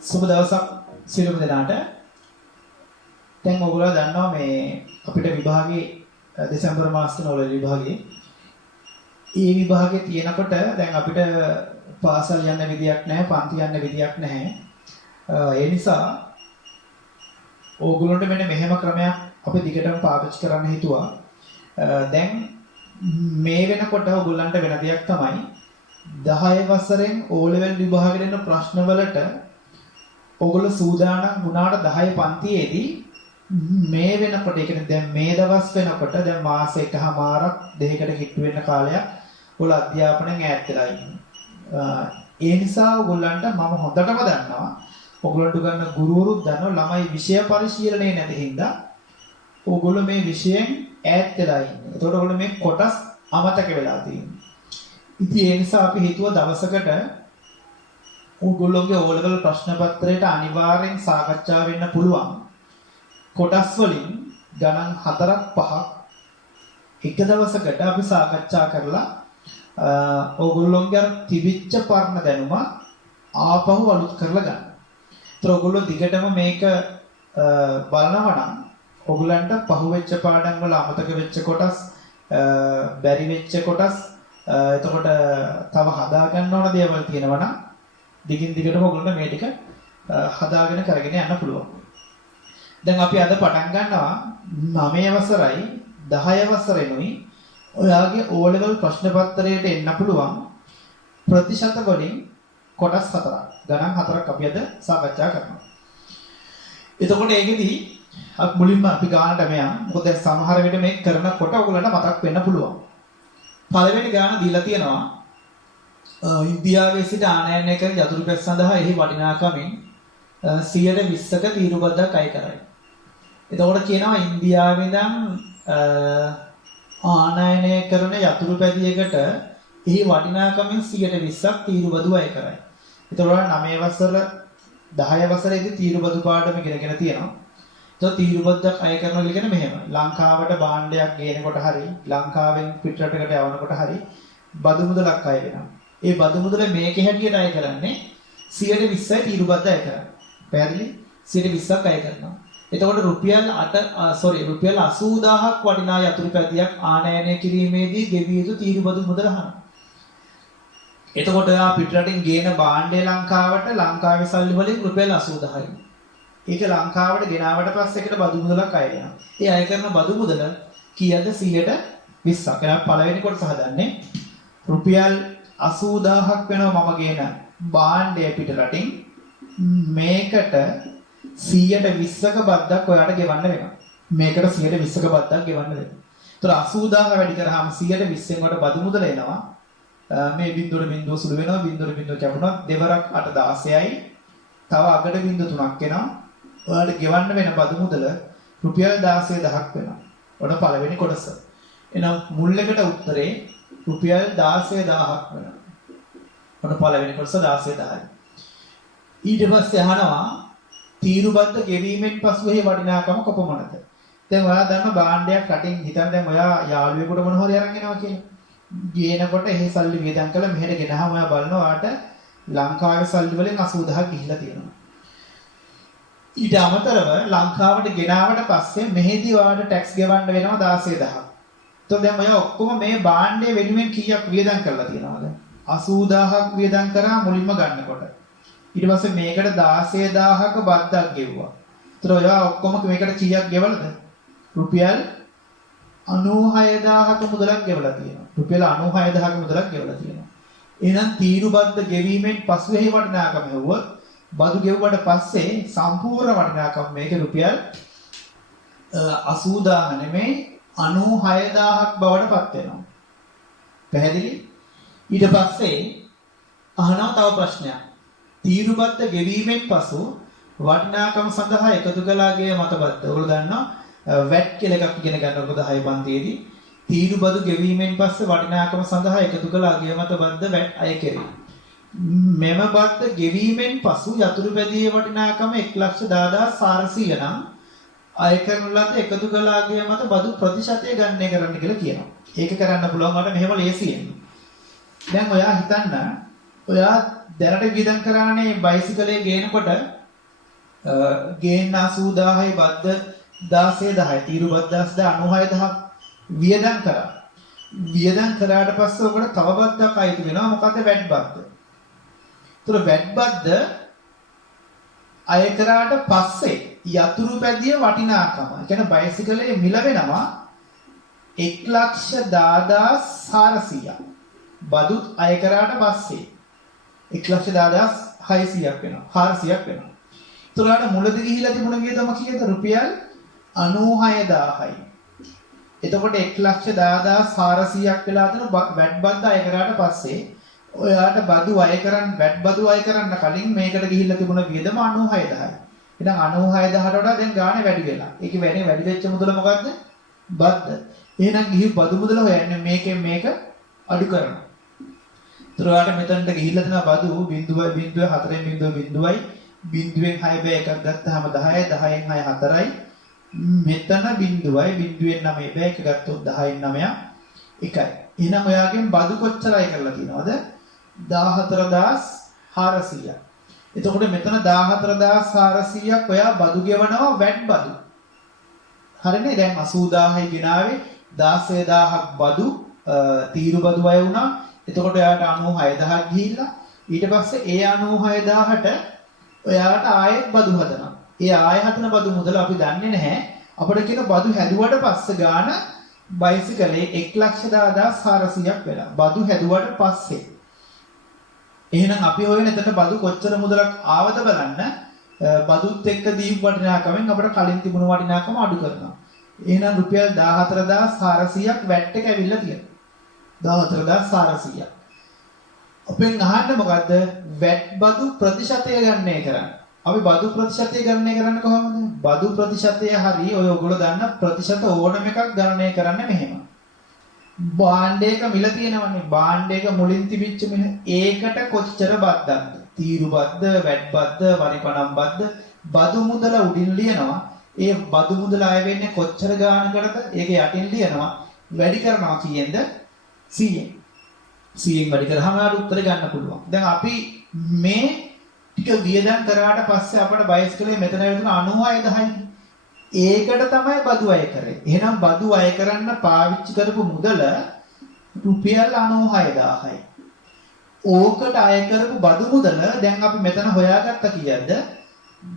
සුබ දවසක් සියලුම දෙනාට. දැන් ඔයගොල්ලෝ දන්නවා මේ අපිට විභාගේ දෙසැම්බර් මාසයේ නෝල විභාගේ. ඒ විභාගේ තියෙනකොට දැන් අපිට පාසල් යන්න විදියක් නැහැ, පන්ති යන්න විදියක් නැහැ. ඒ නිසා ඕගොල්ලන්ට මෙන්න මෙහෙම ක්‍රමයක් අපි දිගටම පාවිච්චි කරන්න හිතුවා. දැන් මේ වෙනකොට ඕගොල්ලන්ට වෙන දෙයක් තමයි 10 වසරෙන් O level විභාගෙ දෙන ප්‍රශ්න වලට ඕගොල්ලෝ සූදානම් වුණාට 10 පන්තියේදී මේ වෙනකොට ඒ කියන්නේ දැන් මේ දවස් වෙනකොට දැන් මාස එකමාරක් දෙකකට කිට්ටු වෙන කාලයක් ඔයගොල්ලෝ අධ්‍යාපනයෙන් ඈත් වෙලා ඉන්නවා. ඒ නිසා ඔයගොල්ලන්ට මම හොඳටම දන්නවා ඔයගොල්ලන්ට ගන්න ගුරුවරුත් දන්නවා ළමයි විෂය පරිශීලනයේ නැති හින්දා ඔයගොල්ලෝ මේ විෂයෙන් ඈත් වෙලා ඉන්නේ. ඒතකොට ඔයගොල්ලෝ මේ කොටස් අමතක වෙලා තියෙනවා. ඉතින් ඒ නිසා අපි හිතුවා දවසකට ඕගොල්ලෝගේ O level ප්‍රශ්න පත්‍රයට අනිවාර්යෙන් සාකච්ඡා වෙන්න පුළුවන් කොටස් වලින් ගණන් 4ක් 5ක් එක දවසකට අපි සාකච්ඡා කරලා ඕගොල්ලෝගේ අර තිබිච්ච පරණ දැනුම ආපහු අලුත් කරලා ගන්න. ඒතර ඕගොල්ලෝ දිගටම මේක බලනවා නම් ඕගොල්ලන්ට පහුවෙච්ච පාඩම් වල අමතක වෙච්ච කොටස් බැරි වෙච්ච කොටස් එතකොට තව හදා ගන්න ඕන දේවල් තියෙනවා නම් දිගින් දිගටම ඔයගොල්ලෝ මේ ටික හදාගෙන කරගෙන යන්න පුළුවන්. දැන් අපි අද පටන් ගන්නවා 9 වසරයි 10 වසරෙනුයි ඔයාගේ O level ප්‍රශ්න පත්‍රයට එන්න පුළුවන් ප්‍රතිශත වලින් කොටස් 4ක් ගණන් 4ක් අපි අද සාකච්ඡා කරනවා. එතකොට ඒකෙදි අපි මුලින්ම අපි ගානට මෙයන් මොකද සමහර විට මේ කරනකොට ඔයගොල්ලන්ට මතක් වෙන්න පුළුවන්. පළවෙනි ගාන දීලා තියෙනවා ඉන්දියාවේ සිට ආනයනය කර යතුරු පැස් සඳහා එහි වටිනාකමින් 120ක තීරුබද්ධක් අය කරයි. එතකොට කියනවා ඉන්දියාවේ ඉඳන් ආනයනය කරන යතුරු පැදියකට එහි වටිනාකමින් 120ක් තීරුබදු අය කරයි. එතකොට 9 වසර 10 වසරේදී තීරුබදු පාඩම ඉගෙනගෙන තියෙනවා. તો තීරුබද්දක් අය කරනවා කියන්නේ මෙහෙම. ලංකාවට භාණ්ඩයක් ගේනකොට හරි ලංකාවෙන් පිටරටකට යවනකොට හරි බදු මුදලක් අය වෙනවා. ඒ බදු මුදල මේකේ හැටියට අය කරන්නේ 120යි තීරුබද්ද අය කරන්නේ. පැහැදිලි? 120ක් අය කරනවා. එතකොට රුපියල් 80000ක් වටිනා යතුරු පැදියක් ආනයනය කිරීමේදී ගෙවිය යුතු තීරුබදු මුදල අහනවා. එතකොට ආ පිටරටින් ගේන භාණ්ඩය ලංකාවේ සල්ලි වලින් රුපියල් 80000යි. ඒක ලංකාවට ගෙනාවට පස්සේ එකට බදු මුදලක් අය වෙනවා. ඒ අය කරන බදු මුදල කීයද 120ක්. එහෙනම් පළවෙනි කොටස හදන්නේ රුපියල් 80000ක් වෙනවා මම ගේන භාණ්ඩය පිටරටින් මේකට 120ක බද්දක් ඔයාලට ගෙවන්න වෙනවා. මේකට 120ක බද්දක් ගෙවන්න වෙනවා. ඒතර 80000 වැඩි කරාම 120න් වට බදු මුදල එනවා. මේ බිඳුවර බිඳුව සුළු වෙනවා. බිඳුවර බිඳුව කැපුණා. දෙවරක් 8 16යි. තව අගට බිඳුව 3ක් එනවා. ඔයාලට ගෙවන්න වෙන බදු මුදල රුපියල් 16000ක් වෙනවා. ඔන්න පළවෙනි කොටස. එහෙනම් මුල් එකට උත්තරේ රුපියල් 16000ක් වෙනවා. ඔන්න පළවෙනි කොටස 16000යි. ඊට පස්සේ අහනවා තීරුබද්ද ගෙවීමෙන් පසු එහි වටිනාකම කොපමණද? දැන් ඔයා දන්න භාණ්ඩයක් රටින් හිතන්න දැන් ඔයා යාළුවෙකුට මොන හරි අරන් එනවා කියන්නේ. ගේනකොට එහි සල්ලි වියදම් කළා මෙහෙට ගෙනහම ඔයා බලනවා ඔයාට ලංකාවේ සල්ලි වලින් 80000ක් ගිහිලා තියෙනවා. ඊට අමතරව ලංකාවට ගෙනාවට පස්සේ මෙහෙදී ඔයාලට ටැක්ස් ගෙවන්න වෙනවා 16000ක්. එතකොට දැන් ඔයා ඔක්කොම මේ භාණ්ඩය වෙනුවෙන් කීයක් වියදම් කරලා තියෙනවද? 80000ක් වියදම් කරා මුලින්ම ගන්නකොට. ඊට පස්සේ මේකට 16000ක බද්දක් ගෙවුවා. ඒතර ඔයා ඔක්කොම මේකට කීයක් ගෙවලද? රුපියල් 96000ක මුදලක් ගෙවලා තියෙනවා. රුපියල් 96000ක මුදලක් ගෙවලා තියෙනවා. එහෙනම් තීරුබද්ද ගෙවීමෙන් පසු එහි වටිනාකම හෙව්වොත් බදු ගෙවුවට පස්සේ සම්පූර්ණ වටිනාකම මේක රුපියල් 80000 නෙමෙයි 96000ක් බවට පත් වෙනවා. පැහැදිලි? ඊට පස්සේ අහනවා තව ප්‍රශ්නයක්. තීරුබද්ද ගෙවීමෙන් පසු වටිනාකම සඳහා එකතු කළාගේ මතබද්ද. ඔයගොල්ලෝ දන්නවා වැට් කියලා එකක් ඉගෙන ගන්නකොට 10 පන්තියේදී තීරුබදු ගෙවීමෙන් පස්සේ වටිනාකම සඳහා එකතු කළාගේ මතබද්ද වැට් අය කෙරේ. මෙම බද්ද ගෙවීමෙන් පසු යතුරු පැදියේ වටිනාකම 110400 නම් අය කරන ලද එකතු කළාගේ මත බදු ප්‍රතිශතය ගණනය කරන්න කියලා කියනවා. ඒක කරන්න පුළුවන් වට මෙහෙම ලේසියෙන්. දැන් ඔයා හිතන්න ඔයා දැනට වියදම් කරන්නේ බයිසිකලේ ගේනකොට ගේන්න 80000යි බද්ද 16000යි තීරු බද්ද 96000 වියදම් කරා. වියදම් කරාට පස්සේ ඔකට තව බද්දක් අයිති වෙනවා. මොකද වැට් බද්ද. ඒතර වැට් බද්ද අය කරාට පස්සේ යතුරු පැදිය වටිනාකම. ඒ කියන්නේ බයිසිකලේ මිල වෙනවා 110400. බදුත් අය කරාට පස්සේ 110600ක් වෙනවා. 400ක් වෙනවා. ඒතරාට මුලදී ගිහිලා තිබුණ වියදම කීයද? රුපියල් 96000යි. එතකොට 110400ක් වෙලා තියෙන වැට් බද්ද අය කරාට පස්සේ ඔයාට බදු අය කරන්න වැට් බදු අය කරන්න කලින් මේකට ගිහිල්ලා තිබුණ වියදම 96000යි. එහෙනම් 96000ට වඩා දැන් ගාණේ වැඩි වෙලා. ඒකේ වැඩි වෙච්ච මුදල මොකද්ද? බද්ද. එහෙනම් ගිහි බදු මුදල හොයන්නේ මේකෙන් මේක අඩු කරනවා. ඒතරාට මෙතනට ගිහිල්ලා තියෙන බදු 0.4 බිඳුවෙන් 6 බෑ එකක් ගත්තාම 10යි 10න් 6 4යි මෙතන බිඳුවයි බිඳුවෙන් 9 බෑ එක ගත්තොත් 10න් 9 එකයි. එහෙනම් ඔයාගෙන් බදු කොච්චරයි කරලා තියෙනවද? 14400. එතකොට මෙතන 14400ක් ඔයා බදු ගෙවනවා වැට් බදු. හරිනේ? දැන් 80000යි ගෙනාවේ 16000ක් බදු තීරු බදු අය වුණා. එතකොට ඔයාට 96000ක් ගිහිල්ලා ඊට පස්සේ ඒ 96000ට ඔයාට ආයෙත් බදු හදනවා. ඒ ආයෙ හදන බදු මුදල අපි දන්නේ නැහැ. අපිට කියන බදු හැදුවට පස්සේ ගාන බයිසිකලේ 110400ක් වෙලා. බදු හැදුවට පස්සේ. එහෙනම් අපි හොයන එතන බදු කොච්චර මුදලක් ආවද බලන්න. බදුත් එක්ක දීපු වටිනාකමෙන් අපිට කලින් තිබුණු වටිනාකම අඩු කරනවා. එහෙනම් රුපියල් 14400ක් වැට් එක ඇවිල්ලා තියෙනවා. 14400ක්. අපෙන් අහන්න මොකද්ද? වැට් බදු ප්‍රතිශතය ගණනය කරන්න. අපි බදු ප්‍රතිශතය ගණනය කරන්නේ කොහොමද? බදු ප්‍රතිශතය හරි ඔය ඔයගොල්ලෝ දන්න ප්‍රතිශත ඕනම එකක් ගණනය කරන්න මෙහෙම. භාණ්ඩයක මිල තියෙනවනේ. භාණ්ඩයක මුලින් තිබිච්ච මිල ඒකට කොච්චර බද්දක්ද? තීරු බද්ද, වැට් බද්ද, වරිපණම් බද්ද, බදු මුදල උඩින් ලියනවා. ඒ බදු මුදල අය වෙන්නේ කොච්චර ගානකටද? ඒක යටින් ලියනවා. වැඩි කරනවා කීයෙන්ද? 100ෙන්. 100ෙන් වැඩි කරාම උත්තර ගන්න පුළුවන්. දැන් අපි මේ ටික වියදම් කරාට පස්සේ අපේ බයිස්කලේ මෙතන වෙන 96000යි. ඒකට තමයි බදු අය කරේ. එහෙනම් බදු අය කරන්න පාවිච්චි කරපු මුදල රුපියල් 96000යි. ඕකට අය කරපු බදු මුදල දැන් අපි මෙතන හොයාගත්ත කීයද?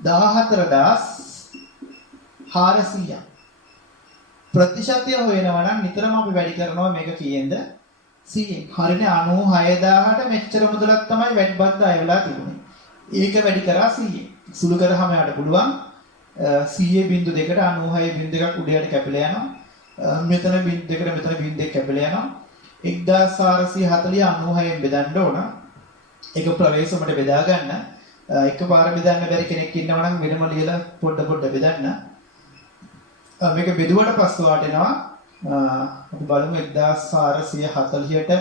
14400. ප්‍රතිශතය හොයනවා නම් නිතරම අපි වැඩි කරනවා මේක කීයෙන්ද? 100ෙන්. හරිනේ 96000ට මෙච්චර මුදලක් තමයි වැට් බද්ද අය වෙලා තිබුණේ. ඒක වැඩි කරා 100ෙන්. සුළු කරාම යාට පුළුවන් 100.2කට 96.1ක් උඩයට කැපිලා යනවා. මෙතන 0.2කට මෙතන 0.2 කැපිලා යනවා. 1440 96න් බෙදන්න ඕන. ඒක ප්‍රවේශමට බෙදා ගන්න. එකපාර බෙදන්න බැරි කෙනෙක් ඉන්නවා නම් වෙනම ලියලා පොඩ බෙදන්න. මේක බෙදුවට පස්සේ වාට එනවා අපි බලමු 1440ට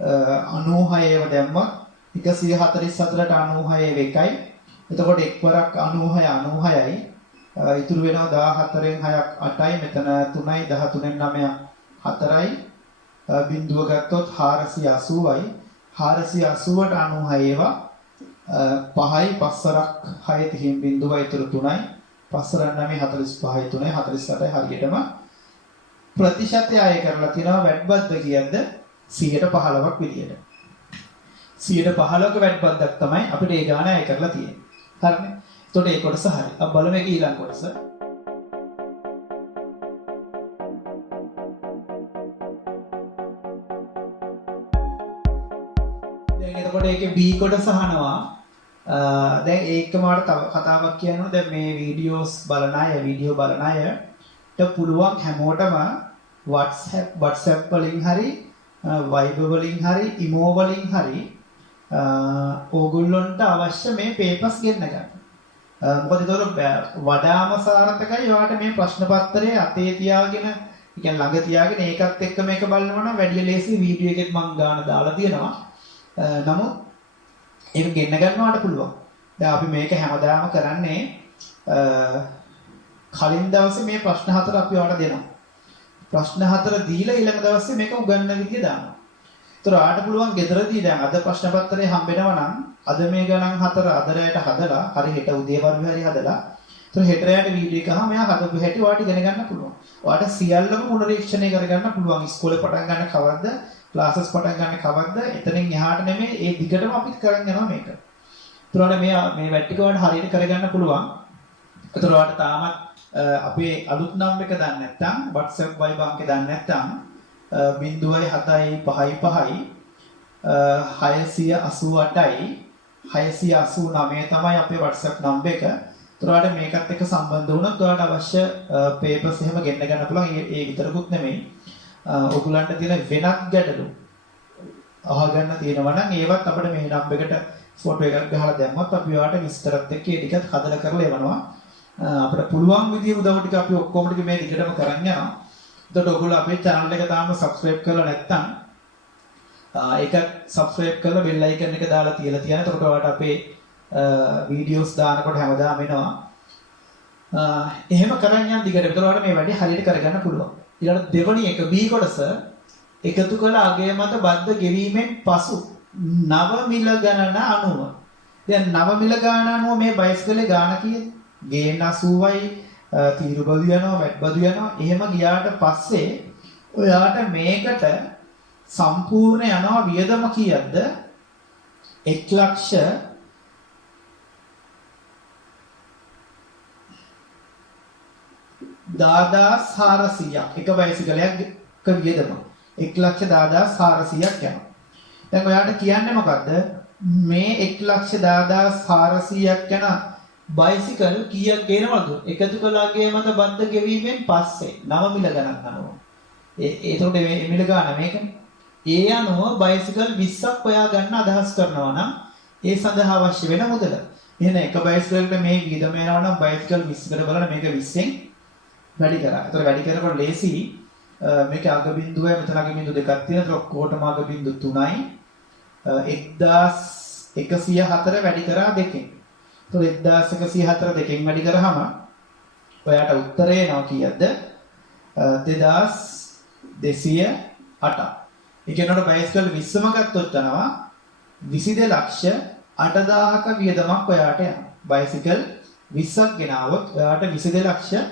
96ව දැම්මොත් 144ට 96 එකයි. එතකොට එක්වරක් 96යි. ඉතුරු වෙනවා 14න් 6ක් 8යි. මෙතන 3යි 13න් 9ක් 4යි. බිඳුව ගත්තොත් 480යි. 480ට 96 ඒවා 5යි 5වරක් 6 තිහින් බිඳුව ඉතුරු 3යි. 5 9 45යි 3යි 48යි හරියටම ප්‍රතිශතය අය කරලා තියෙනවා වැට් බද්ද කියද්ද 115ක් විදියට. 115ක වැට් බද්දක් තමයි අපිට ඒ ගාණ අය කරලා තියෙන්නේ. හරිනේ. එතකොට ඒ කොටස හරි. අපි බලමු මේක ඊළඟ කොටස. දැන් එතකොට ඒකේ B කොටස අහනවා. දැන් ඒකම මට තව කතාවක් කියනවා. දැන් මේ වීඩියෝස් බලන අය, වීඩියෝ බලන අයට පුළුවන් හැමෝටම WhatsApp වලින් හරි Viber වලින් හරි imo වලින් හරි ඕගොල්ලන්ට අවශ්‍ය මේ papers ගෙන්න ගන්න. මොකද ඒතකොට වඩාම සාර්ථකයි ඔයාලට මේ ප්‍රශ්න පත්‍රය අතේ තියාගෙන, කියන්නේ ළඟ තියාගෙන ඒකත් එක්ක මේක බලනවා නම් වැඩි ලේසි. වීඩියෝ එකෙත් මම ගාන දාලා තියෙනවා. නමුත් ඒක ගෙන්න ගන්නවට පුළුවන්. දැන් අපි මේක හැමදාම කරන්නේ කලින් දවසේ මේ ප්‍රශ්න හතර අපි ඔයාලට දෙනවා. ප්‍රශ්න හතර දීලා ඊළඟ දවසේ මේක උගන්වන විදිය දානවා. ඒතර ආට පුළුවන් ගෙදරදී දැන් අද ප්‍රශ්න පත්‍රය හම්බෙනවා නම් අද මේ ගණන් 4 අද රැයට හදලා හරි හෙට උදේ වරුවේ හරි හදලා ඒතර හෙට රැයට වීඩියෝ එක අහම මෙයා හදපු හැටි ඔයාට ඉගෙන ගන්න පුළුවන්. ඔයාට සියල්ලම පුනරීක්ෂණය කරගන්න පුළුවන්. ඉස්කෝලේ පටන් ගන්න කවද්ද? ක්ලාසස් පටන් ගන්න කවද්ද? එතනින් එහාට නෙමෙයි ඒ දිගටම අපි කරන් යනවා මේක. ඒතර මේ වැට්ටික ඔයාට හරියට කරගන්න පුළුවන්. ඒතර ඔයාට තාමත් අපේ අලුත් නම් එක දන්නේ නැත්නම් WhatsApp Viber අංකේ දන්නේ නැත්නම් 0.755 688යි 689 තමයි අපේ WhatsApp නම්බර එක. ඒතර ඔයාලට මේකත් එක්ක සම්බන්ධ වුණොත් ඔයාලට අවශ්‍ය පේපර්ස් එහෙම ගෙන්න ගන්න පුළුවන්. ඒ විතරකුත් නෙමෙයි. ඔයගලන්ට තියෙන වෙනත් ගැටලු අහගන්න තියෙනවා නම් ඒවත් අපිට මේ නම්බර එකට ෆොටෝ එකක් ගහලා දැම්මත් අපි ඔයාලට විස්තරත් එක්ක ඒ ටිකත් හදලා කරලා එවනවා. අපිට පුළුවන් විදිහේ උදව් ටික අපි ඔක්කොම ටික මේ දිගටම කරන් යනවා. එතකොට ඔයගොල්ලෝ අපේ channel එක තාම subscribe කරලා නැත්නම් ඒක subscribe කරලා bell icon එක දාලා තියලා තියන. එතකොට ඔයාලට අපේ videos දානකොට හැමදාම එනවා. එහෙම කරන් යන දිගට එතකොට ඔයාලට මේ වැඩේ හරියට කරගන්න පුළුවන්. ඊළඟ දෙවනි එක B කොටස එකතු කළ අගය මත බද්ධ ගෙවීමෙන් පසු නව මිල ගණන අනුව. දැන් නව මිල ගණන අනුව මේ බයිස්කලේ ගාණ කීයද? ගේන 80යි තීරු බදු යනවා වැට් බදු යනවා. එහෙම ගියාට පස්සේ ඔයාට මේකට සම්පූර්ණ යනවා වියදම කීයක්ද? 1,10,400ක් එක බයිසිකලයක වියදම 1,10,400ක් යනවා. දැන් ඔයාට කියන්නේ මොකද්ද? මේ 1,10,400ක් යන බයිසිකල් කීයක් ගේනවද? එකතු කළාගේ මත බද්ධ ගෙවීමෙන් පස්සේ නව මිල ගණන් අනුව. ඒතකොට මේ මිල ගන්න මේකනේ. ඒ අනුව බයිසිකල් 20ක් ඔයා ගන්න අදහස් කරනවා නම් ඒ සඳහා අවශ්‍ය වෙන මුදල. එහෙනම් එක බයිසිකලයකට මේ වියදම වෙනවා නම් බයිසිකල් 20කට බලන මේක 20ෙන් වැඩි කරා. ඒතකොට වැඩි කරනකොට ලේසි මේක අග බිඳුවයි මෙතන අග බිඳු දෙකක් තියෙනවා. ඒතකොට ඔක්කොටම අග බිඳු 3යි 1104 වැඩි කරා දෙකෙන්. ඒතකොට 1104 දෙකෙන් වැඩි කරාම ඔයාට උත්තරේ එනවා කීයද? 2208. ඒ කියනකොට බයිසිකල් 20ම ගත්තොත් යනවා 22,08,000ක වියදමක් ඔයාට යනවා. බයිසිකල් 20ක් ගෙනාවොත් ඔයාට 22,00,000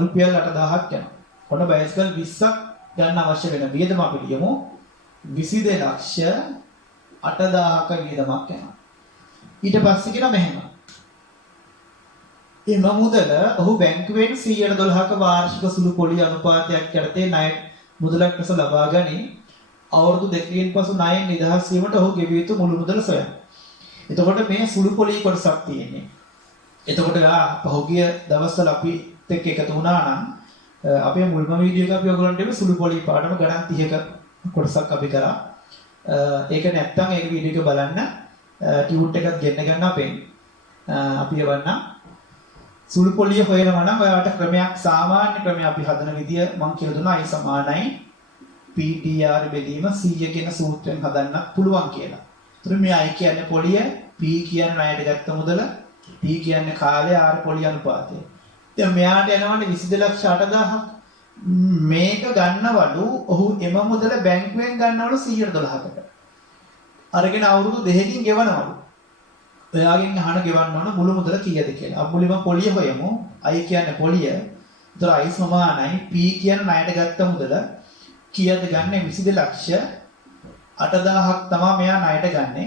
රුපියල් 8,000ක් යනවා. ඔන්න බයිසිකල් 20ක් ගන්න අවශ්‍ය වෙන වියදම අපි ලියමු 22,08,000ක වියදමක් යනවා. ඊට පස්සේ කියන මෙහෙම. මේ මුදල ඔහු බැංකුවෙන් 112ක වාර්ෂික සුළු පොලි අනුපාතයක් යටතේ ණය මුදලක් ලෙස ලබා ගනි. අවුරුදු දෙකකින් පසු ණයෙන් නිදහස් වීමට ඔහු ගෙවිය යුතු මුළු මුදල සොයන. එතකොට මේ සුළු පොලි කොටසක් තියෙන්නේ. එතකොට පහුගිය දවස්වල අපි එක්ක එකතු වුණා නම් අපේ මුල්ම වීඩියෝ එක අපි ඔයගොල්ලන්ට මේ සුළු පොලි පාඩම ගණන් 30ක කොටසක් අපි කරා. ඒක නැත්තම් ඒක වීඩියෝ එක බලන්න ටියුට් එකක් ගෙන්න ගන්න අපෙන් අපි යවන්න. සුළු පොලිය හොයනවා නම් ඔයාලට ක්‍රමයක් සාමාන්‍ය ක්‍රමයක් අපි හදන විදිය මම කියලා දුන්නා. I සමානයි PTR බෙදීම 100 කියන සූත්‍රයෙන් හදන්න පුළුවන් කියලා. ඒතර මේ I කියන්නේ පොලිය, P කියන්නේ ණයට ගත්ත මුදල, T කියන්නේ කාලය, R පොලිය අනුපාතය. දැන් මෙයාට යනවනේ 22,08,000ක්. මේක ගන්නවලු ඔහු එම මුදල බැංකුවෙන් ගන්නවලු 112කට. අරගෙන අවුරුදු 2කින් ගෙවනවලු. ඔයාගෙන් අහන ගෙවන්න ඕන මුළු මුදල කීයද කියලා. අපි මුලින්ම පොලිය හොයමු. I කියන්නේ පොලිය. ඒතර I සමානයි P කියන්නේ ණයට ගත්ත මුදල. කීයද ගන්නෙ? 22,08,000ක් තමයි මෙයා ණයට ගන්නෙ.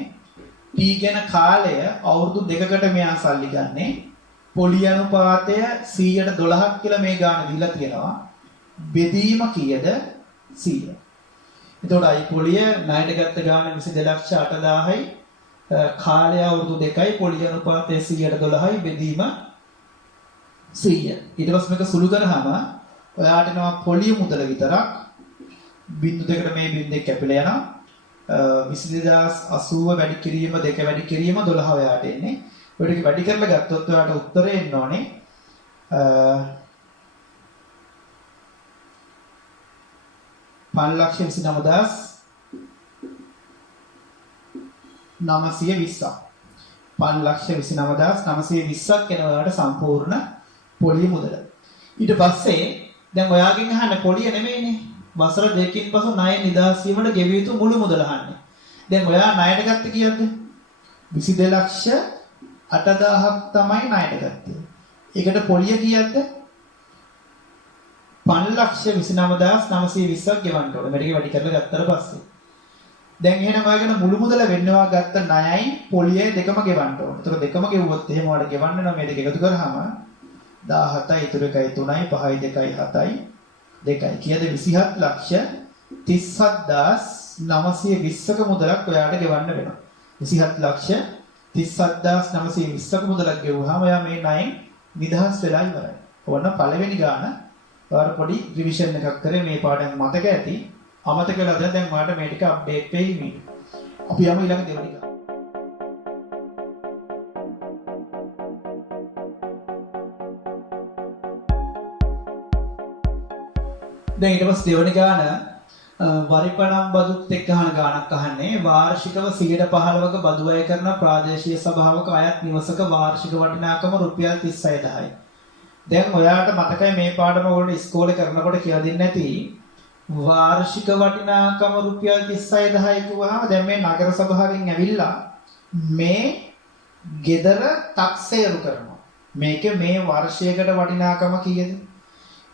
T කියන කාලය අවුරුදු 2කට මෙයා සල්ලි ගන්නෙ. පොලිය අනුපාතය 112ක් කියලා මේ ගාන දීලා තියෙනවා. බෙදීම කීයද? 100. එතකොට I පොලිය ණයට ගත්ත ගාන 22,08,000යි. කාලය අවුරුදු 2යි පොලිය අනුපාතය 112යි බෙදීම 100. ඊට පස්සේ මේක සුළු කරාම ඔයාට එනවා පොලිය මුදල විතරක් බිංදු දෙකට මේ බිංදුවේ කැපිලා යනවා. 22,080 වැඩි කිරීම 2 වැඩි කිරීම 12 ඔයාට එන්නේ. ඔය ටික වැඩි කරලා ගත්තොත් ඔයාට උත්තරේ එන්න ඕනේ 5,29,920ක්. 5,29,920ක් එන ඔයාට සම්පූර්ණ පොලිය මුදල. ඊට පස්සේ දැන් ඔයාගෙන් අහන්න පොලිය නෙමෙයිනේ. වසර දෙකකින් පසු ණය නිදහස් වීමට ගෙවිය යුතු මුළු මුදල අහන්නේ. දැන් ඔයා ණයට ගත්තේ කීයද? 22 ලක්ෂ 8000ක් තමයි ණයට ගත්තේ. ඒකට පොලිය කීයද? 5,29,920ක් ගෙවන්න ඕනේ. මේක වැඩි කරලා ගත්තට පස්සේ. දැන් එහෙනම් ඔයගෙන මුළු මුදල වෙන්නවා ගත්ත ණයයි පොලියයි දෙකම ගෙවන්න ඕනේ. ඒතර දෙකම ගෙවුවොත් එහෙම වල ගෙවන්න නම් මේ දෙක එකතු කරාම 17යි ඉතුරු එකයි 3යි 5යි 2යි 7යි 2යි කීයද 27 ලක්ෂ 37,920ක මුදලක් ඔයාලට ගෙවන්න වෙනවා. 27 ලක්ෂ 37,920ක මුදලක් ගෙවුවාම ඔයා මේ ණයෙන් නිදහස් වෙලා ඉවරයි. ඕන පළවෙනි ගාන ඔයාලා පොඩි රිවිෂන් එකක් කරේ මේ පාඩම් මතක ඇති. අමතක වෙලා දැන් ඔයාලට මේ ටික අප්ඩේට් වෙයි මේ. අපි යමු ඊළඟ දෙවෙනි ගාන. දැන් ඊට පස්සේ දෙවෙනි ගාන වරිපණම් බදුත් එක්ක අහන ගානක් අහන්නේ වාර්ෂිකව 115ක බදු අය කරන ප්‍රාදේශීය සභාවක අයත් නිවසක වාර්ෂික වටිනාකම රුපියල් 36000යි. දැන් ඔයාලට මතකයි මේ පාඩම ඔයගොල්ලෝ ඉස්කෝලේ කරනකොට කියලා දෙන්නේ නැති වාර්ෂික වටිනාකම රුපියල් 36000යි කිව්වහම දැන් මේ නගර සභාවෙන් ඇවිල්ලා මේ ගෙදර තක්සේරු කරනවා. මේක මේ වර්ෂයකට වටිනාකම කීයද?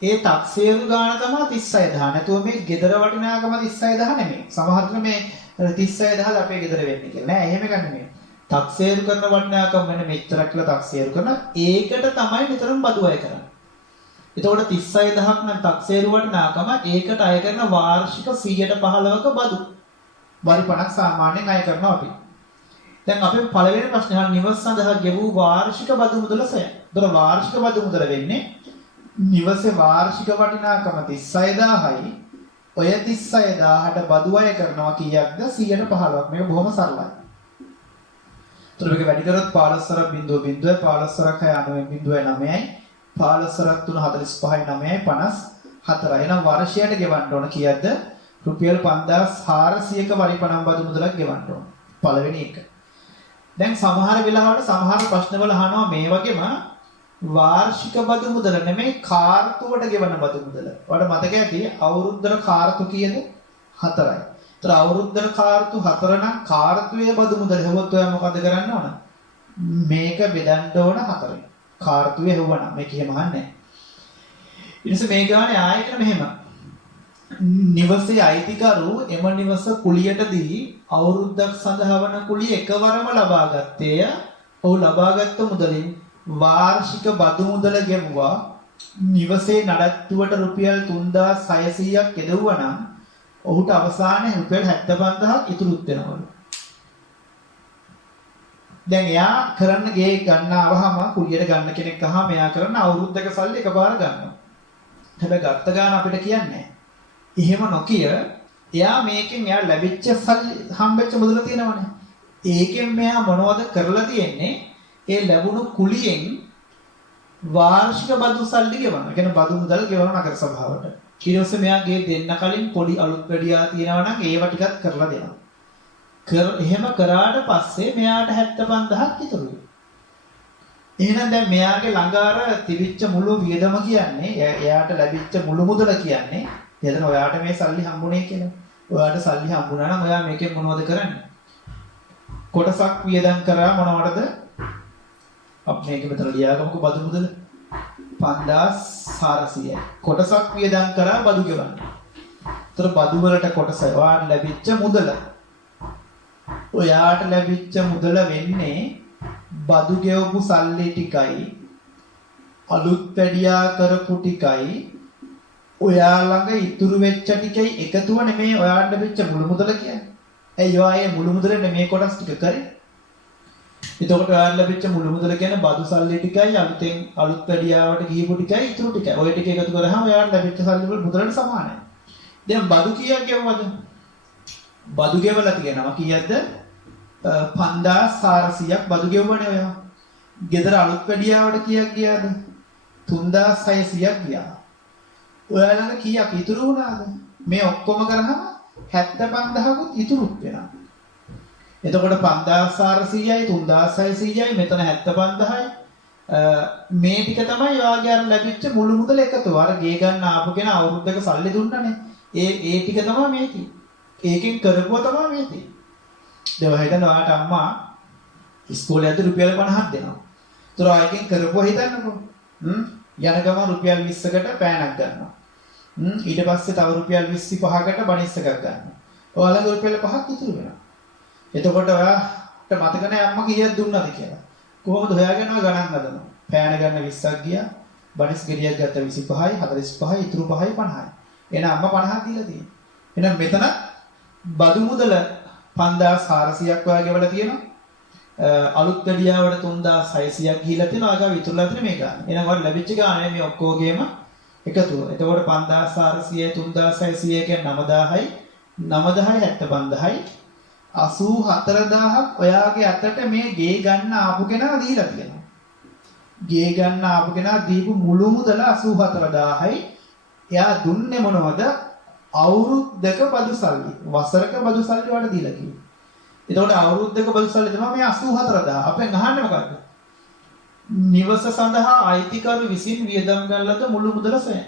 ඒ තක්සේරු ගාන තමයි 36000. නැතුව මේ ගෙදර වටිනාකම 36000 නෙමෙයි. සමහරවිට මේ 36000 අපේ ගෙදර වෙන්නේ කියලා. නෑ එහෙම ගන්න නෙමෙයි. තක්සේරු කරන වටිනාකම වෙන මෙච්චරක් කියලා තක්සේරු කරන ඒකට තමයි නිතරම බදු අය කරන්නේ. එතකොට 36000ක් නම් තක්සේරු වටිනාකම ඒකට අය කරන වාර්ෂික 115ක බදු. වරිපණක් සාමාන්‍යයෙන් අය කරනවා අපි. දැන් අපේ පළවෙනි ප්‍රශ්නේ අහන නිවස සඳහා ගෙවූ වාර්ෂික බදු මුදල සොයන්න. ඒතර වාර්ෂික බදු මුදල වෙන්නේ නිවසේ වාර්ෂික වටිනාකම 36000යි. ඔය 36000ට බදු අය කරනවා කීයක්ද? 115ක්. මේක බොහොම සරලයි. ඒතර මේක වැඩි කරොත් 15 බිංදුව 15 6 15 3 45යි 9යි 54. එහෙනම් වර්ෂයට ගෙවන්න ඕන කීයක්ද? රුපියල් 5400ක වරිපණම් බදු මුදලක් ගෙවන්න ඕන. පළවෙනි එක. දැන් සමහර වෙලාවට සමහර ප්‍රශ්නවල අහනවා මේ වගේම වාර්ෂික බදු මුදල නෙමෙයි කාර්තුවට ගෙවන බදු මුදල. ඔයාලට මතක ඇති අවුරුද්දට කාර්තු කීයද? 4යි. ඒතර අවුරුද්දට කාර්තු 4 නම් කාර්තුවේ බදු මුදල හෙව්වොත් ඔයා මොකද කරන්න ඕන? මේක බෙදන්න ඕන 4යි. කාර්තුවේ හෙව්වනම් මේක එහෙම අහන්නේ නැහැ. ඊට පස්සේ මේ ගානේ ආයෙත් මෙහෙම. නිවසේ අයිතිකරු එම නිවස කුලියටදී අවුරුද්දක් සඳහා වන කුලිය එකවරම ලබා ගත්තේය. ඔහු ලබාගත් මුදලින් වාර්ෂික බදු මුදල ගෙවුවා. නිවසේ නඩත්තුවට රුපියල් 3600ක් ගෙවුවා නම් ඔහුට අවසානයේ රුපියල් 75000ක් ඉතුරුත් වෙනවලු. දැන් එයා කරන්න ගේ ගන්නවහම කුලියට ගන්න කෙනෙක් අහම එයා කරන අවුරුද්දක සල්ලි එකපාර ගන්නවා. හැබැයි ගත්ත ගාන අපිට කියන්නේ එහෙම නොකිය එයා මේකෙන් එයා ලැබිච්ච සල්ලි හම්බෙච්ච මුදල තියෙනවනේ. ඒකෙන් මෙයා මොනවද කරලා තියෙන්නේ? ඒ ලැබුණු කුලියෙන් වාර්ෂික බදු සල්ලි ගෙවනවා. කියන්නේ බදු මුදල් ගෙවනවා නගර සභාවට. ඊට පස්සේ මෙයා ගේ දෙන්න කලින් පොඩි අලුත් වැඩියා තියෙනවා නම් ඒව ටිකක් කරලා දෙනවා. එහෙම කරාට පස්සේ මෙයාට 75000ක් ඉතුරුයි. එහෙනම් දැන් මෙයාගේ ළඟ අර තිබිච්ච මුළු වියදම කියන්නේ එයාට ලැබිච්ච මුළු මුදල කියන්නේ එතන ඔයාට මේ සල්ලි හම්බුනේ කියලා. ඔයාට සල්ලි හම්බුණා නම් ඔයා මේකෙන් මොනවද කරන්නේ? කොටසක් වියදම් කරා මොනවටද? අපි මේක මෙතන ලියාගමුකෝ බදු මුදල 5400යි. කොටසක් වියදම් කරා බදු ගෙවන්න. ඒතර බදු වලට කොටස ඔයාට ලැබිච්ච මුදල. ඔයාට ලැබිච්ච මුදල වෙන්නේ බදු ගෙවපු සල්ලි ටිකයි අලුත් වැඩියා කරපු ටිකයි ඔයා ළඟ ඉතුරු වෙච්ච ටිකයි එකතුව නෙමේ ඔයාට ලැබිච්ච මුළු මුදල කියන්නේ. ඇයි ඔයා මුළු මුදල නෙමේ කොටස් ටික කරේ? එතකොට ඔයාට ලැබිච්ච මුළු මුදල කියන්නේ බදු සල්ලි ටිකයි අලුතෙන් අලුත් වැඩියාවට ගියපු ටිකයි ඉතුරු ටිකයි. ඔය ටික එකතු කරාම ඔයාට ලැබිච්ච සල්ලි වල මුදලට සමානයි. දැන් බදු කීයක් ගෙවුවද? බදු ගෙවලා තියෙනවා කීයක්ද? 5400ක් බදු ගෙවුවනේ ඔයා. ගෙදර අලුත් වැඩියාවට කීයක් ගියාද? 3600ක් ගියා. ඔයා ළඟ කීයක් ඉතුරු වුණාද? මේ ඔක්කොම කරාම 75000කුත් ඉතුරුත් වෙනවා. එතකොට 5400යි 3600යි මෙතන 75000යි මේ ටික තමයි ඔයාගේ අර ලැබිච්ච මුළු මුදල එකතු. අර ගේ ගන්න ආපු කෙනා අවුරුද්දක සල්ලි දුන්නනේ. ඒ ටික තමයි මේ තියෙන්නේ. ඒකෙන් කරපුවා තමයි මේ තියෙන්නේ. දැන් හිතන්න ඔයාට අම්මා ඉස්කෝලේ යද්දී රුපියල් 50ක් දෙනවා. ඒතර ආයෙකින් කරපුවා හිතන්නකෝ. යන ගමන් රුපියල් 20කට පෑනක් ගන්නවා. ඊට පස්සේ තව රුපියල් 25කට බනිස් එකක් ගන්නවා. ඔයාලගේ රුපියල් 5ක් ඉතුරු වෙනවා. එතකොට ඔයාට මතක නැහැ අම්මා කීයක් දුන්නද කියලා. කොහොමද හොයාගෙන ඔය ගණන් හදනවා. පෑන ගන්න 20ක් ගියා. බනිස් ගෙඩියක් ගත්ත 25යි 45යි ඉතුරු 5යි 50යි. එහෙනම් අම්මා 50ක් දීලා තියෙනවා. එහෙනම් මෙතන බදු මුදල 5400ක් ඔයා ගෙවලා තියෙනවා. අලුත් ගඩියාවට 3600ක් ගිහිලා තියෙනවා. ආගා විතුරුලා තියෙන මේ ගාන. එහෙනම් ඔයාලා ලැබිච්ච ගානේ මේ ඔක්කොගේම එකතුව. එතකොට 5400යි 3600 කියන්නේ 9000යි 9000යි 75000යි 84000ක් ඔයාගේ අතට මේ ගේ ගන්න ආපු කෙනා දීලා තියෙනවා. ගේ ගන්න ආපු කෙනා දීපු මුළු මුදල 84000යි. එයා දුන්නේ මොනවද? අවුරුද්දක බදු සල්ලි. වසරක බදු සල්ලි වලට දීලා තියෙනවා. එතකොට අවුරුද්දක බදු සල්ලි තමයි මේ 84000. අපෙන් අහන්නේ මොකද්ද? නිවස සඳහා අයිතිකරු විසින් වියදම් ගන්නලද මුළු මුදල සොයන.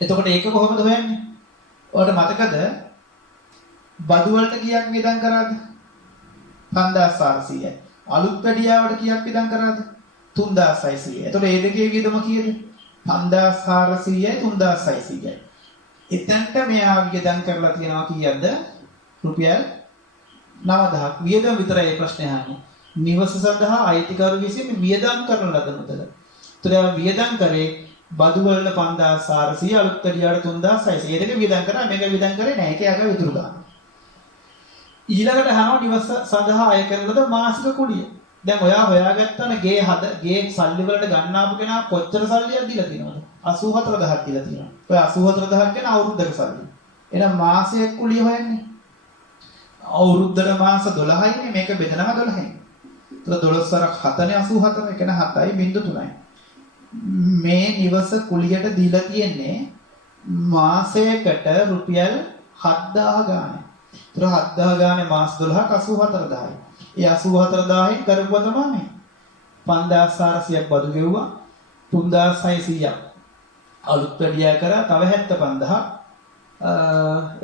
එතකොට ඒක කොහොමද හොයන්නේ? ඔයාලට මතකද? බදු වලට කීයක් වියදම් කරාද? 5400යි. අලුත් වැඩියාවට කීයක් වියදම් කරාද? 3600යි. එතකොට මේ දෙකේ වියදම කීයද? 5400යි 3600යි. එතනට මෙයා වියදම් කරලා තියනවා කීයක්ද? රුපියල් 9000ක්. වියදම් විතරයි ප්‍රශ්නේ අහන්නේ. නිවස සඳහා අයිතිකරු විසින් වියදම් කරන ලද මුදල. ඒතර වියදම් කරේ බදු වල 5400 අලුත් කඩියාට 3600. ඒ දෙක වියදම් කරා මේක වියදම් කරේ නැහැ. ඒක යක විතුරු ගන්න. ඊළඟට අහනවා නිවස සඳහා අය කරන ලද මාසික කුලිය. දැන් ඔයා හොයාගත්තන ගේ සල්ලි වලට ගන්නාපු කෙනා කොච්චර සල්ලියක් දීලා තියෙනවද? 84000ක් දීලා තියෙනවා. ඔය 84000ක් කියන අවුරුද්දක සල්ලි. එහෙනම් මාසයක් කුලිය හොයන්නේ. අවුරුද්දට මාස 12යිනේ මේක බෙදනවා 12යි. 12 වරක් 7නේ 84 කියන 7.3යි. මේ නිවස කුලියට දීලා තියෙන්නේ මාසයකට රුපියල් 7000 ගානේ. ඒතර 7000 ගානේ මාස 12ක් 84000යි. ඒ 84000න් කරපුවා තමයි මේ 5400ක් බදු ගෙවුවා 3600ක් අලුත් වැඩියා කරා තව 75000ක්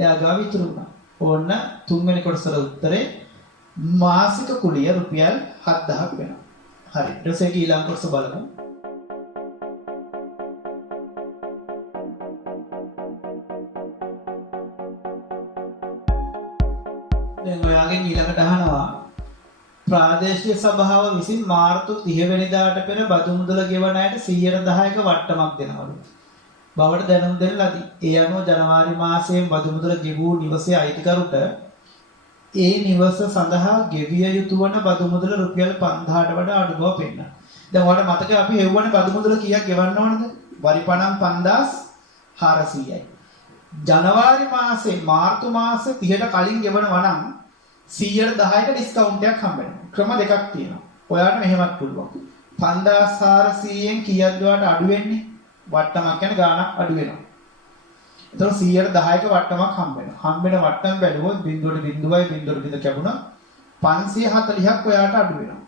එයා ගාව ඉතුරු වුණා. ඕන්න තුන්වෙනි කොටසට උත්තරේ මාසික කුලිය රුපියල් 7000ක් වෙනවා. හරි. ඊට පස්සේ ඊළඟ කොටස බලමු. දැන් ඔයාගෙන් ඊළඟට අහනවා ප්‍රාදේශීය සභාව විසින් මාර්තු 30 වෙනිදාට පෙර බදු මුදල ගෙවන අයට 110ක වට්ටමක් දෙනවලු. බවට දැනුම් දෙන ලදී. ඒ අනුව ජනවාරි මාසයෙන් බදු මුදල ගෙවූ නිවසේ අයිතිකරුට ඒ නිවස සඳහා ගෙවිය යුතු වන බදු මුදල රුපියල් 5000ට වඩා අඩු බව පෙන්වනවා. දැන් ඔයාලට මතකයි අපි හෙව්වනේ බදු මුදල කීයක් ගෙවන්න ඕනද? වරි පණම් 5400යි. ජනවාරි මාසේ මාර්තු මාසේ 30ට කලින් ගෙවනවා නම් 110ක ඩිස්කවුන්ට් එකක් හම්බ වෙනවා. ක්‍රම දෙකක් තියෙනවා. ඔයාලට මෙහෙමත් පුළුවන්. 5400න් කීයක්ද ඔයාලට අඩු වෙන්නේ? වට්ටමක් කියන්නේ ගාණක් අඩු වෙනවා. එතකොට 110ක වට්ටමක් හම්බ වෙනවා. හම්බ වෙන වට්ටම බැලුවොත් 0.0 කැපුණා 540ක් ඔයාලට අඩු වෙනවා.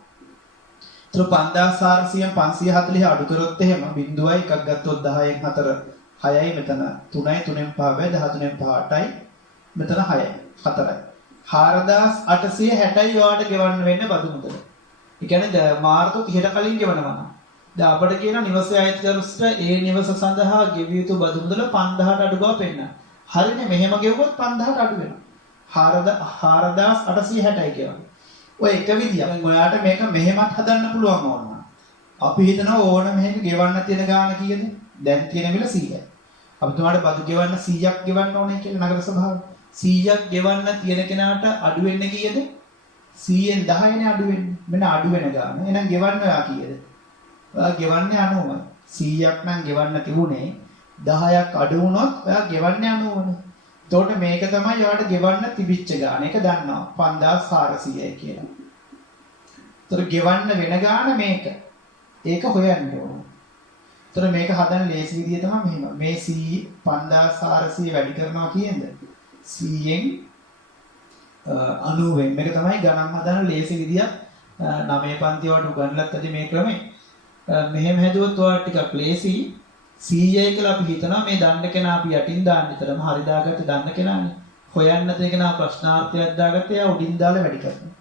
එතකොට 5400න් 540 අඩු කරොත් එහෙම 0 එකක් ගත්තොත් 10න් 4 6යි මෙතන 3යි 3න් 5 බෑ 13න් 5 8යි මෙතන 6යි 4යි 4860යි ඔයාලට ගෙවන්න වෙන්නේ බදු මුදල. ඒ කියන්නේ මාර්තු 30ට කලින් ගෙවනවා නම් දැන් අපිට කියන නිවසේ අයිතිකරුස්ට ඒ නිවස සඳහා ගෙවිය යුතු බදු මුදල 5000ට අඩු බව පෙන්නන. හරිනේ මෙහෙම ගෙවුවොත් 5000ට අඩු වෙනවා. 4860යි කියනවා. ඔය එක විදියක්. ඔයාලට මේක මෙහෙමත් හදන්න පුළුවන් ඕන. අපි හිතනවා ඕන මෙහෙම ගෙවන්න තියෙන ගාණ කීයද? දැන් තියෙන මිල 100යි. අපි තුමාට බදු ගෙවන්න 100ක් ගෙවන්න ඕනේ කියලා නගර සභාව. 100ක් ගෙවන්න තියෙන කෙනාට අඩු වෙන්නේ කීයද? 100න් 10නේ අඩු වෙන්නේ. මෙන්න අඩු වෙන ගාණ. එහෙනම් ගෙවන්න ඔයා කීයද? ඔයා ගෙවන්නේ 90යි. 100ක් නම් ගෙවන්න තිබුණේ 10ක් අඩු වුණොත් ඔයා ගෙවන්නේ 90නේ. එතකොට මේක තමයි ඔයාලට ගෙවන්න තිබිච්ච ගාණ. ඒක දන්නවා 5400යි කියලා. එතකොට ගෙවන්න වෙන ගාණ මේක. ඒක හොයන්න ඕන. එතකොට මේක හදන්න ලේසි විදිය තමයි මෙහෙම. මේ 5400 වැඩි කරනවා කියනද? 100න් 90න් මේක තමයි ගණන් හදන්න ලේසි විදියක්. 9 පන්ති වලට උගන්ලත් ඇති මේ ක්‍රමේ. මෙහෙම හැදුවොත් ඔයාලට ටිකක් ලේසි. 100යි කියලා අපි හිතනවා මේ දන්න කෙනා අපි යටින් දාන්න විතරම හරි දාගත්තේ දන්න කෙනානේ. හොයන්න නැති කෙනා ප්‍රශ්නාර්ථයක් දාගත්තේ එයා උඩින් දාලා වැඩි කරනවා.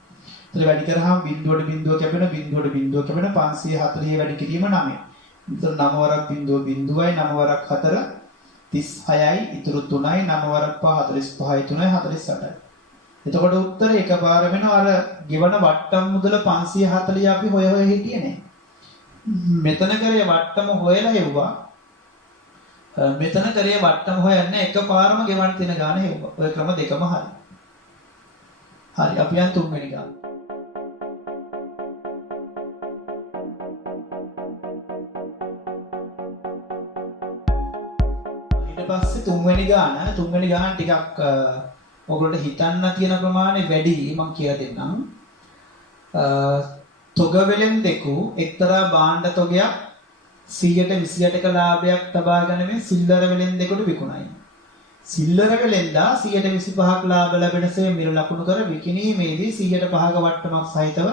ඒතර වැඩි කරාම බිඳුවට බිඳුව කැපෙන බිඳුවට බිඳුව කැපෙන 540 වැඩි කිරීම 9. ඒතර 9 වරක් බිඳුව බිඳුවයි 9 වරක් 4 36යි ඉතුරු 3යි 9 වරක් 5 45යි 3යි 48යි. එතකොට උත්තරේ එකපාර වෙනවා අර ගෙවන වට්ටම් මුදල 540 අපි හොය හොය හිටියේ නේ. මෙතන කරේ වට්ටම හොයලා හෙව්වා. මෙතන කරේ වට්ටම හොයන්නේ එකපාරම ගෙවන්න තියෙන ගාන හෙව්වා. ඔය ක්‍රම දෙකම හරි. හරි අපි යන් තුන්වෙනි ගාන. ඊට පස්සේ තුන්වෙනි ගාන ටිකක් ඔයගොල්ලෝ හිතන්න තියෙන ප්‍රමාණය වැඩි මම කියලා දෙන්නම්. තොග වෙලෙන් දෙකු එක්තරා භාණ්ඩ තොගයක් 128ක ලාභයක් තබා ගැනීම සිල්ලර වෙලෙන් දෙකට විකුණයි. සිල්ලර වෙලෙන්දා 125ක ලාභ ලැබෙනසේ මිල ලකුණු කර විකිණීමේදී 105ක වට්ටමක් සහිතව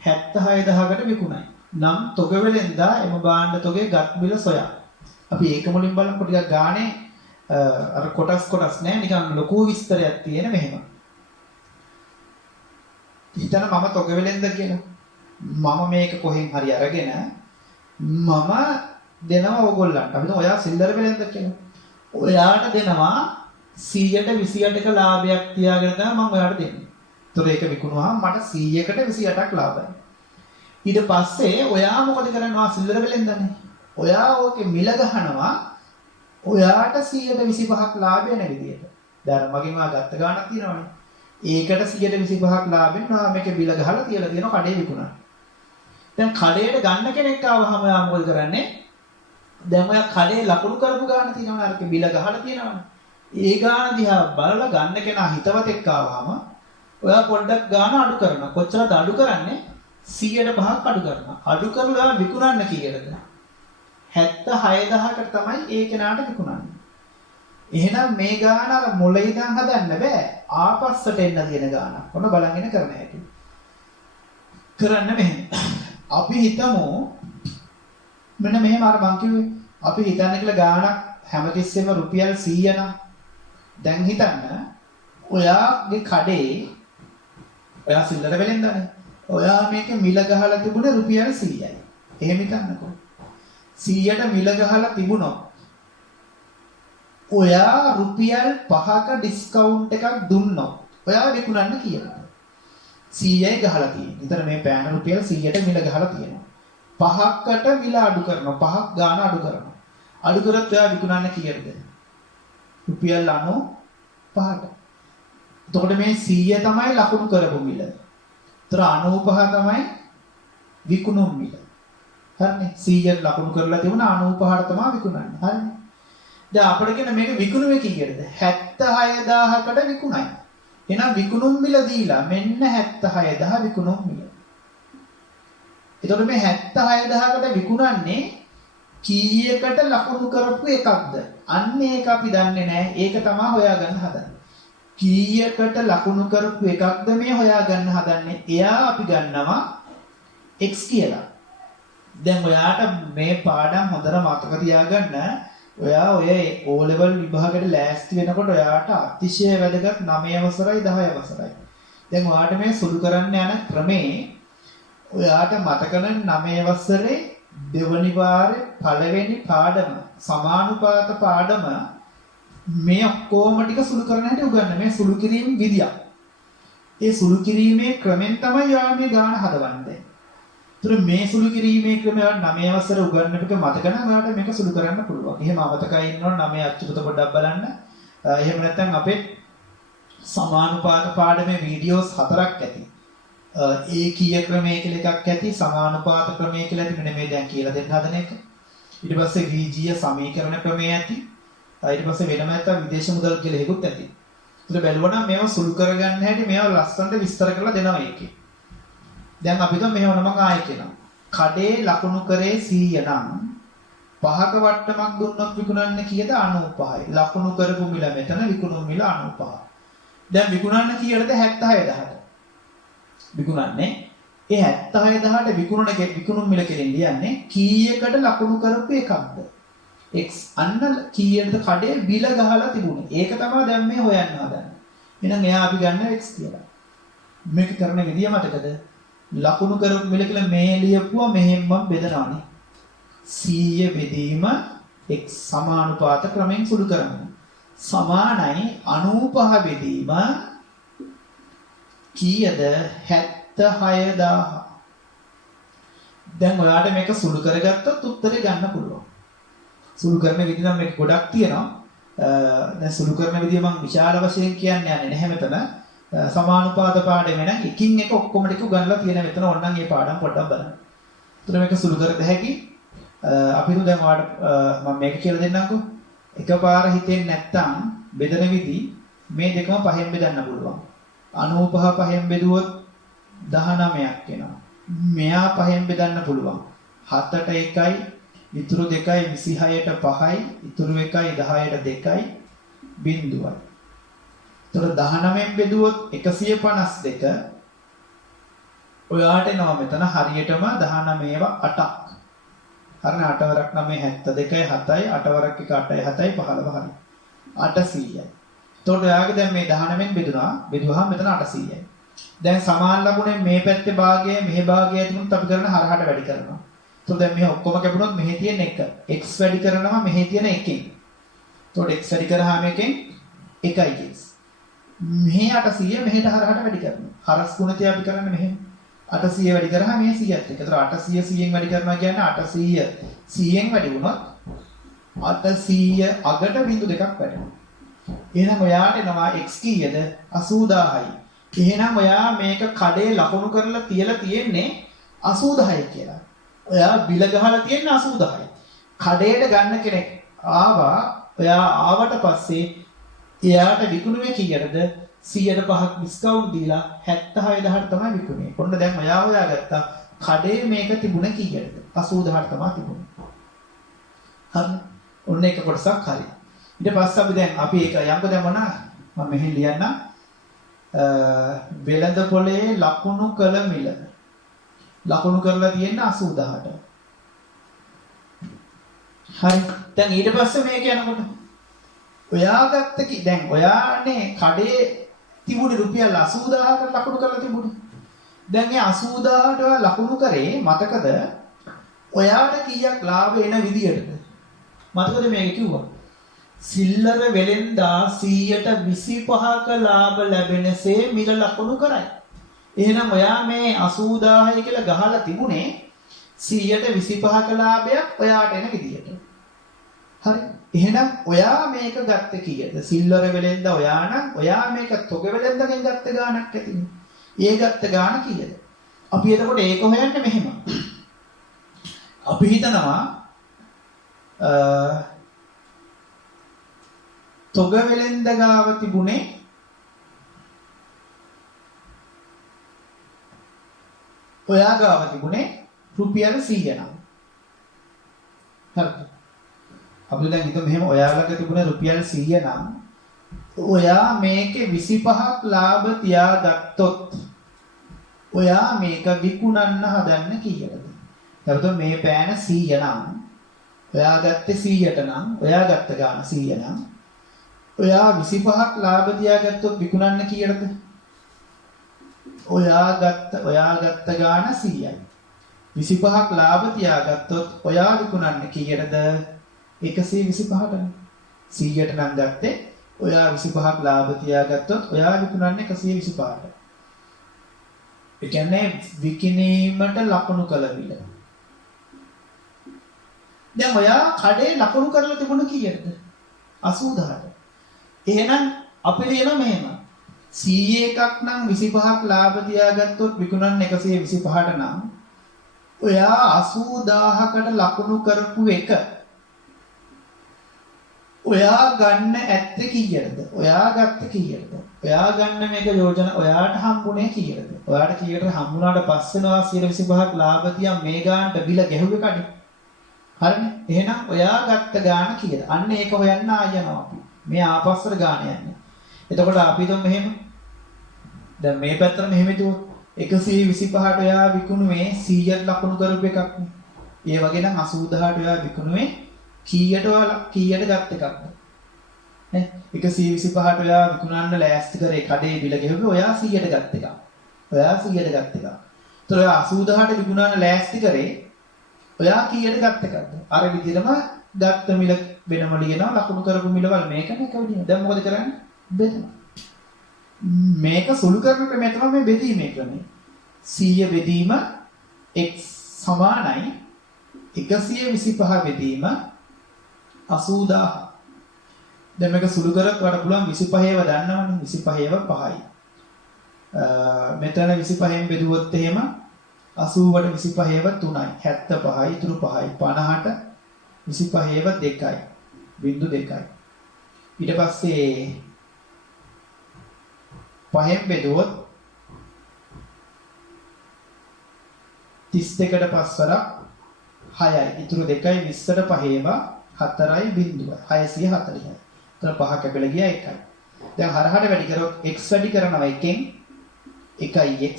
76000කට විකුණයි. නම් තොග වෙලෙන්දා එම භාණ්ඩ තොගේ ගත් මිල සොයා. අපි ඒක මුලින් බලමු ටිකක් ගානේ අර කොටස් නෑ නිකන් ලොකු විස්තරයක් තියෙන මෙහෙම. හිතන්න මම තොග වෙලෙන්ද කියලා. මම මේක කොහෙන් හරි අරගෙන මම දෙනවා ඕගොල්ලන්ට. අපි ඔයා සිල්ලර වෙලෙන්ද කියලා. ඔයාට දෙනවා 128ක ලාභයක් තියාගෙන තමයි මම ඔයාට දෙන්නේ. ඒතර ඒක විකුණුවාම මට 100කට 28ක් ලාභයි. ඊට පස්සේ ඔයා මොකද කරන්නේ? සිල්ලර වෙලෙන්දනේ. ඔයා ඕකේ මිල ගහනවා ඔයාට 125ක් ලාභය නැ විදියට. දැන් මගෙන් ආ ගත්ත ගාණක් තියෙනවනේ. ඒකට 125ක් ලාභෙන් මම මේකේ බිල ගහලා තියලා තියෙනවා කඩේ විකුණන්න. දැන් කඩේට ගන්න කෙනෙක් ආවම ඔයා මොකද කරන්නේ? දැන් ඔයා කඩේ ලකුණු කරපු ගාණ තියෙනවනේ අරක බිල ගහලා තියෙනවනේ. ඒ ගාණ දිහා බලලා ගන්න කෙනා හිතවතෙක් ආවම ඔයා පොඩ්ඩක් ගාණ අඩු කරනවා. කොච්චරද අඩු කරන්නේ? 105ක් අඩු කරනවා. අඩු කරලා විකුණන්න කීයද? 76000කට තමයි ඒ කෙනාට විකුණන්නේ. එහෙනම් මේ ගාණ අර මුල ඉඳන් හදන්න බෑ. ආපස්සට එන්න තියෙන ගාණ. ඔන්න බලන්ගෙන කරන්න හැටි. කරන්න මෙහෙම. අපි හිතමු මෙන්න මෙහෙම අර මං කිව්වේ අපි හිතන්න කියලා ගාණක් හැමතිස්සෙම රුපියල් 100 නම් දැන් හිතන්න ඔයාගේ කඩේ ඔයා සිල්ලර වෙලෙන්දානේ. ඔයා මේකේ මිල ගහලා තිබුණේ රුපියල් 100යි. එහෙම හිතන්නකෝ. 100ට මිල ගහලා තිබුණොත් ඔයා රුපියල් 5ක ඩිස්කවුන්ට් එකක් දුන්නොත් ඔයා විකුණන්න කියලා. 100යි ගහලා තියෙන්නේ. ඒතර මේ පෑන රුපියල් 100ට මිල ගහලා තියෙනවා. 5කට මිල අඩු කරනවා. 5ක් ගාන අඩු කරනවා. අඩු කරත් ඔයා විකුණන්න කීයද? රුපියල් 95ට. එතකොට මේ 100 තමයි ලකුණු කරපු මිල. ඒතර 95 තමයි විකුණු මිල. හරිනේ 100ට ලකුණු කරලා තිබුණා 95ට තමයි විකුණන්නේ. හරිනේ. දැන් අපිට කියන මේක විකුණුවේ කීයද? 76000කට විකුණයි. එහෙනම් විකුණුම් මිල දීලා මෙන්න 76000 විකුණුම් මිල. එතකොට මේ 76000කට විකුණන්නේ කීයකට ලකුණු කරපු එකක්ද? අන්න ඒක අපි දන්නේ නැහැ. ඒක තමයි හොයාගන්න හදන්නේ. කීයකට ලකුණු කරපු එකක්ද මේ හොයාගන්න හදන්නේ? එයා අපි ගන්නවා x කියලා. දැන් ඔයාට මේ පාඩම් හොඳට මතක තියාගන්න. ඔයා ඔය O level විභාගයට ලෑස්ති වෙනකොට ඔයාට අතිශය වැදගත් 9 අවසරයි 10 අවසරයි. දැන් ඔයාට මේ සුළු කරන්න යන ක්‍රමේ ඔයාට මතක නම් 9 අවසරේ දෙවනි වාරේ පළවෙනි පාඩම සමානුපාත පාඩම මේ ඔක්කොම ටික සුළු කරන්න හැටි උගන්න මේ සුළු කිරීම විදියක්. ඒ සුළු කිරීමේ ක්‍රමෙන් තමයි ඔයා මේ ගාන හදවන්නේ. ඒතර මේ සුළු කිරීමේ ක්‍රමය 9 අවසර උගන්වන්නට මතක නම් ඔයාලට මේක සුළු කරන්න පුළුවන්. එහෙම අමතකයි ඉන්නවනම් 9 අච්චුත පොඩ්ඩක් බලන්න. එහෙම නැත්නම් අපේ සමානුපාත පාඩමේ වීඩියෝස් 4ක් ඇති. ඒකීය ක්‍රමය කියලා එකක් ඇති, සමානුපාත ක්‍රමය කියලා ඇති. මෙන්න මේ දැන් කියලා දෙන්න හදන එක. ඊට පස්සේ වීජීය සමීකරණ ක්‍රමය ඇති. ඊට පස්සේ වෙනම නැත්නම් විදේශ මුදල් කියලා එකකුත් ඇති. ඒතර බැලුවනම් මේවා සුළු කරගන්න හැටි මේවා ලස්සනට විස්තර කරලා දෙනවා ඒකේ. දැන් අපි තුන් මෙහෙම නමක් ආයෙ කියනවා. කඩේ ලකුණු කරේ 100 නම් 5ක වට්ටමක් දුන්නොත් විකුණන්නේ කීයද? 95යි. ලකුණු කරපු මිල මෙතන විකුණු මිල 95. දැන් විකුණන්න කීයද? 76000ට. විකුණන්නේ ඒ 76000ට විකුණු මිල කෙරෙන් ලියන්නේ කීයකට ලකුණු කරපු එකක්ද? x අන්න කීයටද කඩේ බිල ගහලා තිබුණේ. ඒක තමයි දැන් මේ හොයන්න හදන්නේ. එහෙනම් එයා අපි ගන්න x කියලා. මේක කරන විදිය මතකද? ලකුණු කරපු මිල කියලා මේ ලියපුවා මෙහෙම බෙදනවානේ. 100 බෙදීම x සමානුපාත ක්‍රමයෙන් සුළු කරනවා. සමානයි 95 බෙදීම කීයද? 76000. දැන් ඔයාලට මේක සුළු කරගත්තොත් උත්තරේ ගන්න පුළුවන්. සුළු කරන විදිහ නම් මේක ගොඩක් තියෙනවා. දැන් සුළු කරන විදිහ මම විශාල වශයෙන් කියන්නේ නැහැ මෙතන. සමානුපාත පාඩම නම් එකින් එක ඔක්කොම ටික උගන්ලා තියෙන මෙතන ඕනනම් මේ පාඩම් පොඩ්ඩක් බලන්න. එතන මේක සුළු කරද හැකි. අපි හිතමු දැන් ඔයාලට මම මේක කියලා දෙන්නම්කෝ. එකපාර හිතෙන්නේ නැත්තම් බෙදෙන විදි මේ දෙකම පහෙන් බෙදන්න පුළුවන්. 95 පහෙන් බෙදුවොත් 19ක් එනවා. මෙයා පහෙන් බෙදන්න පුළුවන්. 7ට 1යි, ඉතුරු 2යි 26ට 5යි, ඉතුරු 1යි 10ට 2යි, බිඳුවයි. එතකොට 19න් බෙදුවොත් 152. ඔයාට එනවා මෙතන හරියටම 19ව 8ක්. හරිනේ 8 වරක් 9 72යි 7යි 8 වරක් 1 8යි 7යි 15 හරි. 800යි. එතකොට ඔයාගේ දැන් මේ 19න් බෙදුනා. බෙදුවාම මෙතන 800යි. දැන් සමාන ලකුණෙන් මේ පැත්තේ භාගය මෙහි භාගය තිබුණොත් අපි කරන හරහට වැඩි කරනවා. එතකොට දැන් මේ ඔක්කොම කැපුණොත් මෙහි තියෙන 1. x වැඩි කරනවා මෙහි තියෙන 1කින්. එතකොට x වැඩි කරාම එකෙන් 1යි x. මෙහි 800 මෙහෙට හරහට වැඩි කරනවා. හරස් ගුණිතය අපි කරන්නේ මෙහෙම. 800 වැඩි කරාම මේ 100ත් එක්ක. එතකොට 800 100න් වැඩි කරනවා කියන්නේ 800 100න් වැඩි වුණොත් 800 අගට බිංදු දෙකක් වැඩිවෙනවා. එහෙනම් ඔයාට එනවා x කීයද? 80000යි. එහෙනම් ඔයා මේක කඩේ ලකුණු කරලා තියලා තියෙන්නේ 80000යි කියලා. ඔයා බිල ගහලා තියෙන්නේ 80000යි. කඩේට ගන්න කෙනෙක් ආවා. ඔයා ආවට පස්සේ එයාට විකුණුවේ කීයටද? 100%ක් ඩිස්කවුන්ට් දීලා 76000ට තමයි විකුණුවේ. කොන්න දැන් ඔයා හොයාගත්තා කඩේ මේක තිබුණේ කීයටද? 80000ට තමයි තිබුණේ. හරි. ඔන්න එක කොටසක් හරි. ඊට පස්සේ අපි දැන් ඒක යම්කෝ දැන් මොනවා මම මෙහෙන් ලියන්නම්. වෙළඳ පොලේ ලකුණු කළ මිල. ලකුණු කරලා තියෙන්නේ 80000ට. හරි. දැන් ඊට පස්සේ මේක යනකොට ඔයා ගත්ත දැන් ඔයානේ කඩේ තිබුණේ රුපියල් 80000කට ලකුණු කරලා තිබුණේ. දැන් මේ 80000ට ඔයා ලකුණු කරේ මතකද? ඔයාට කීයක් ලාභ එන විදියටද? මතකද මේක කිව්වා? සිල්ලර වෙලෙන්දා 125ක ලාභ ලැබෙනසේ මිල ලකුණු කරයි. එහෙනම් ඔයා මේ 80000 කියලා ගහලා තිබුණේ 125ක ලාභයක් ඔයාට එන විදියට. හරි. එහෙනම් ඔයා මේක ගත්තේ කීයද? සිල්වර වෙලෙන්ද ඔයා නම් ඔයා මේක තොග වෙලෙන්දගෙන් ගත්ත ගාණක් ඇතිනේ. ඒ ගත්ත ගාණ කීයද? අපි එතකොට ඒක හොයන්නේ මෙහෙම. අපි හිතනවා තොග වෙලෙන්ද ගාව තිබුණේ ඔයා ගාව තිබුණේ රුපියල් 100 නම්. හරිද? අපි දැන් හිතමු මෙහෙම ඔයාලගේ තිබුණේ රුපියල් 100 නම් ඔයා මේකේ 25ක් ලාභ තියාගත්තොත් ඔයා මේක විකුණන්න හදන්න කීයද? එතකොට මේ පෑන 100 නම් ඔයා ගත්තේ 100ට නම් ඔයා ගත්ත ගාන 100 නම් ඔයා 25ක් ලාභ තියාගත්තොත් විකුණන්න කීයටද? ඔයා ගත්ත ගාන 100යි. 25ක් ලාභ තියාගත්තොත් ඔයා විකුණන්න කීයටද? 125ට. 100ට නම් ගත්තේ ඔයා 25ක් ලාභ තියාගත්තොත් ඔයා විකුණන්නේ 125ට. ඒ කියන්නේ විකිණීමට ලකුණු කළ විල. දැන් ඔයා කඩේ ලකුණු කරලා තිබුණ කීයටද? 80000ට. එහෙනම් අපි ලියනවා මෙහෙම 100 එකක් නම් 25ක් ලාභ තියාගත්තොත් විකුණන්න 125ට නම් ඔයා 80000කට ලකුණු කරපු එක ඔයා ගන්න ඇත්තේ කීයටද? ඔයා ගත්තේ කීයටද? ඔයා ගන්න මේක යෝජනා ඔයාට හම්බුනේ කීයටද? ඔයාට කීයටද හම්බුනාට පස්සේනවා 125ක් ලාභ තියන් මේ ගානට බිල ගැහුවේ කඩේ. හරිනේ? එහෙනම් ඔයා ගත්ත ගාන කීයද? අන්න ඒක හොයන්න ආයනවා අපි. මේ ආපස්සට ගාන යන්නේ. එතකොට අපි හිතමු මෙහෙම. දැන් මේ පැත්තට මෙහෙම හිතුවොත් 125ට ඔයා විකුණුවේ 100ක් ලකුණු කරපු එකක් නේ. ඒ වගේ නම් 80000ට ඔයා විකුණුවේ කීයට ගත් එකක්ද? නේ 125ට ඔයා විකුණන්න ලෑස්ති කරේ කඩේ බිල ගෙවුවේ ඔයා 100ට ගත් එකක්. ඔයා 100ට ගත් එකක්. ඒතර ඔයා 80000ට විකුණන්න ලෑස්ති කරේ ඔයා කීයට ගත් එකක්ද? අර විදිහටම ගත්ත මිල වෙනම ලියනවා ලකුණු කරපු මිලවල මේකම එක විදිහම. දැන් මොකද කරන්නේ? බෙදනවා. මේක සුළු කරන ක්‍රමය තමයි මේ බෙදීමේ ක්‍රමය. 100 බෙදීම x සමානයි 125 බෙදීම 80000. දැන් මේක සුළු කරත් වඩා පුළුවන් 25ව දන්නවනේ 25ව 5යි. මෙතන 25න් බෙදුවොත් එහෙම 80ට 25ව 3යි 75යි ඉතුරු 5යි 50ට 25ව 2යි බිංදු 2යි. ඊට පස්සේ 5න් බෙදුවොත් 32ට 5 වරක් 6යි ඉතුරු 2යි 20ට 5ව 4යි බිංදුවයි 640යි. එතන 5 කැපෙලා ගියා 1යි. දැන් හරහට වැඩි කරොත් x වැඩි කරනවා 1ෙන් 1යි x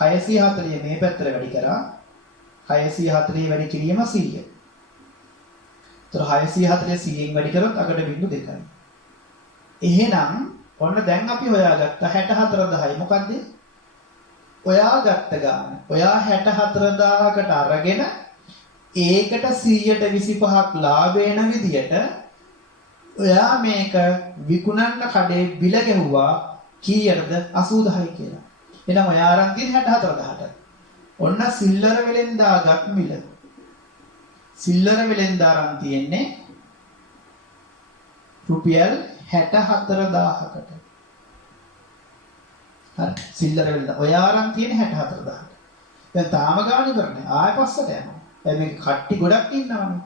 640 මේ පැත්තට වැඩි කරා 640 වැඩි කිරීම 100. එතන 640 100ෙන් වැඩි කරොත් අගට බිංදු 2යි. එහෙනම් ඔන්න දැන් අපි හොයාගත්ත 64000යි මොකද්ද? ඔයා ගත්ත ගාන. ඔයා 64000කට අරගෙන ඒකට 125ක් ලාභ වෙන විදියට ඔයා මේක විකුණන්න කඩේ බිල ගැහුවා කීයටද 80000යි කියලා. එහෙනම් ඔයා අරන් තියෙන 64000ට. ඔන්න සිල්ලර වෙලෙන්දාගත් මිල. සිල්ලර වෙලෙන්දා අරන් තියෙන්නේ රුපියල් 64000කට. හරි සිල්ලර වෙලෙන්දා. ඔයා අරන් තියෙන 64000ට. දැන් තාම ගාණ ඉවරනේ. ආයෙ පස්සට යනවා. දැන් මේ කට්ටි ගොඩක් ඉන්නවනේ.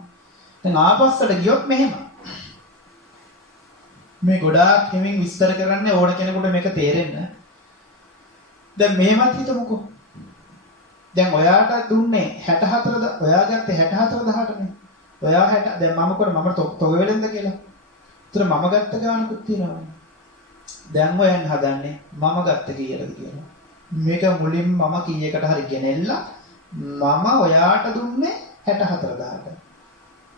දැන් ආපස්සට ගියොත් මෙහෙම. මේ ගොඩාක් හිමින් විස්තර කරන්න ඕන කෙනෙකුට මේක තේරෙන්න. දැන් මෙහෙමත් හිතමුකෝ. දැන් ඔයාට දුන්නේ 64ද ඔයා ගත්තේ 64000ටනේ. ඔයා 60 දැන් මම කොහොමද මම තොග වෙලෙන්ද කියලා. ඒතර මම ගත්ත ගානකුත් තියෙනවා. දැන් හොයන්න හදන්නේ මම ගත්ත කීයටද කියලා. මේක මුලින් මම කීයකට හරි ගෙනෙල්ලා මම ඔයාට දුන්නේ 64000ට.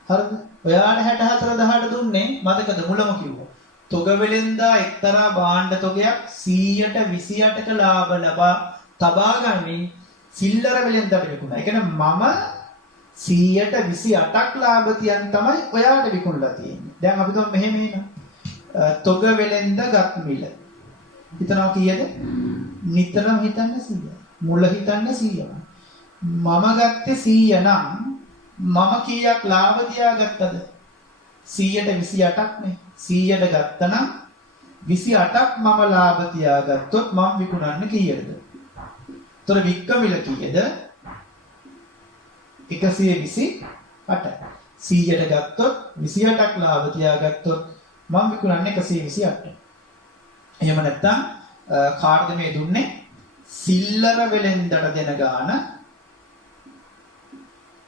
හරිද? ඔයාට 64000ට දුන්නේ මතකද මුලම කිව්වා. තොග වෙලෙන්දා එක්තරා භාණ්ඩ තොගයක් 128ක ලාභ තබා ගනිමින් සිල්ලර වෙලෙන්දාට විකුණා. ඒ කියන්නේ මම 128ක් ලාභ තියන් තමයි ඔයාට විකුණලා තියෙන්නේ. දැන් අපි දුම් මෙහෙම එන තොග වෙලෙන්ද ගත් මිල. හිතනවා කීයද? නිතරම හිතන්නේ 100. මුල හිතන්නේ 100. මම ගත්තේ 100 නම් මම කීයක් ලාභ තියාගත්තද? 128ක් නේ. 100ට ගත්තනම් 28ක් මම ලාභ තියාගත්තොත් මම විකුණන්නේ කීයටද? ඒතර වික්කමිල කීයද? 128යි. 100ට ගත්තොත් 28ක් ලාභ තියාගත්තොත් මම විකුණන්නේ 128ට. එහෙම නැත්නම් කාර්ද මේ දුන්නේ සිල්ලර වෙලෙන්දට දෙන ගාන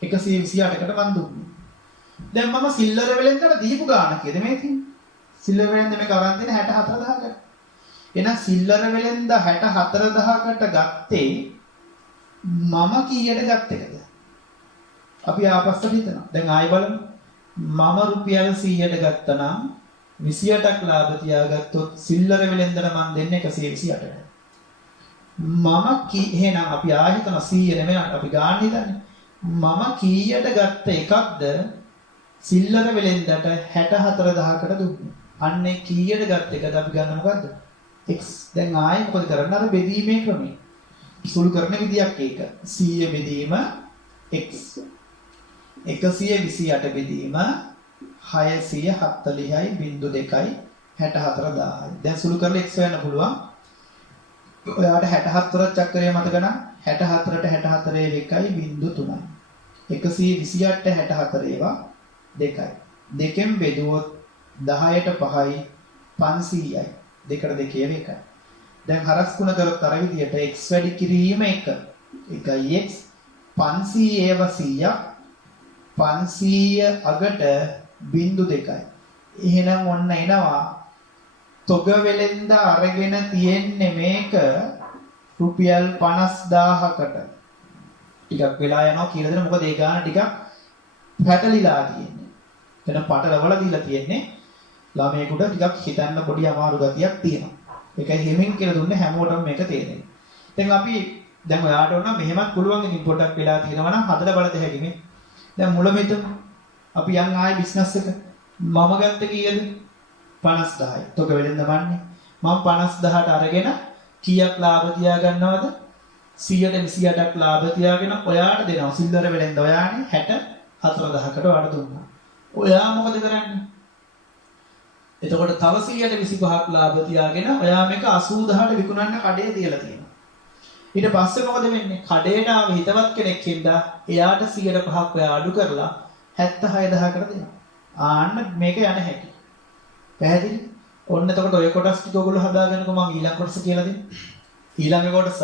128කට මම දුන්නේ. දැන් මම සිල්ලර වෙලෙන්දට දීපු ගාන කීයද මේ තියෙන්නේ? සිල්ලර වෙලෙන්ද මේක අරන් තියෙන 64000කට. එහෙනම් සිල්ලර වෙලෙන්ද 64000කට ගත්තේ මම කීයට ගත්ත එකද? අපි ආපස්සට හිතනවා. දැන් ආයෙ බලමු. මම රුපියල් 100ට ගත්තනම් 28ක් ලාභ තියාගත්තොත් සිල්ලර වෙලෙන්දට මම දෙන්නේ 128ට. එහෙනම් අපි ආයෙ හිතනවා 100 නෙමෙයි අපි ගාන හිතන්නේ. මම කීයට ගත්ත එකක්ද සිල්ලර වෙලෙන්දට 64000කට දුන්නේ. අන්නේ කීයට ගත්ත එකද අපි ගන්න මොකද්ද? x. දැන් ආයෙ මොකද කරන්නේ? අර බෙදීමේ ක්‍රමය. සුළු කරන විදියක් ඒක. 100 බෙදීම x. 128 බෙදීම 640යි බිංදු 2යි 64000යි. දැන් සුළු කරලා x හොයන්න පුළුවන්. ඔයාට 64 චක්‍රය මතක නම් 64ට 64 1යි බිංදු 3යි. 128ට 64 ඒවා 2යි. දෙකෙන් බෙදුවොත් 10ට 5යි 500යි. දෙකට දෙකේ 1යි. දැන් හරස් ගුණ කරොත් අර විදියට x වැඩි කිරීම 1. 1යි x 500 ඒව 100ක් 500 අගට බිංදු 2යි. එහෙනම් ඔන්න එනවා තොග වෙලෙන්ද අරගෙන තියෙන්නේ මේක රුපියල් 50000කට. ටිකක් වෙලා යනවා කියලා දෙන මොකද ඒ ගාන ටිකක් පැටලිලා තියෙන්නේ. එන පටලවල දීලා තියෙන්නේ ළමයෙකුට ටිකක් හිතන්න පොඩි අමාරු ගතියක් තියෙනවා. ඒකයි හිමින් කියලා දුන්නේ හැමෝටම මේක තේරෙන්නේ. දැන් අපි දැන් ඔයාට ඕන මෙහෙමත් පුළුවන් ඉතින් පොඩක් වෙලා තියෙනවා නම් හදලා බලද හැකිනේ. දැන් මුලමෙතන අපි යන් ආයේ බිස්නස් එක මම ගත්ත කීයද? 50000යි. තොග වෙලෙන්ද මන්නේ. මම 50000ට අරගෙන කීයක් ලාභ තියා ගන්නවද? 128ක් ලාභ තියාගෙන ඔයාට දෙනවා. සිල්වර වෙලෙන්ද ඔයානේ 64000කට ඔයාට දුන්නා. ඔයා මොකද කරන්නේ? එතකොට තව 125ක් ලාභ තියාගෙන ඔයා මේක 80000ට විකුණන්න කඩේ තියලා තියෙනවා. ඊට පස්සේ මොකද වෙන්නේ? කඩේට ආව හිතවත් කෙනෙක් හින්දා එයාට 105ක් ඔයා අඩු කරලා 76000කට දෙනවා. ආන්න මේක යන හැටි. පැහැදිලි? ඔන්න එතකොට ඔය කොටස් ටික ඔයගොල්ලෝ හදාගන්නකො මම ඊළඟ කොටස කියලා දෙන්න. ඊළඟ කොටස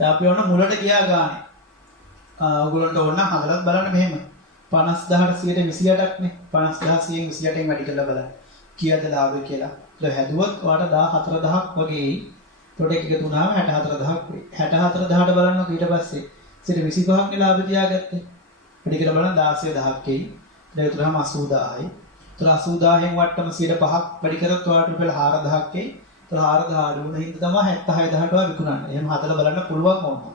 අපි ඔන්න මුලට ගියා ගානේ. ඔයගොල්ලන්ට ඕන නම් හදලත් බලන්න මෙහෙම. 50000ට 128ක් නේ. 50000 128න් වැඩි කරලා බලන්න. කීයද ලාභය කියලා. ඒක හැදුවොත් ඔයාට 14000ක් වගේ ප්‍රොඩක්ට් එක තුනම 64000ක් වෙයි. 64000ට බලන්නකො ඊට පස්සේ 125ක් නේ ලාභය තියාගත්තේ. වැඩි කරලා බලන්න 16000ක් එයි. ඒක තුනම 80000යි. ඒතර 80000න් වට්ටම 105ක් වැඩි කරොත් ඔයාට රුපියල් 4000ක් එයි. ඒතර 4000 අඩු වෙන හින්දා තමයි 76000ට ඔයා විකුණන්නේ. එහෙම හදලා බලන්න පුළුවන් වුණා.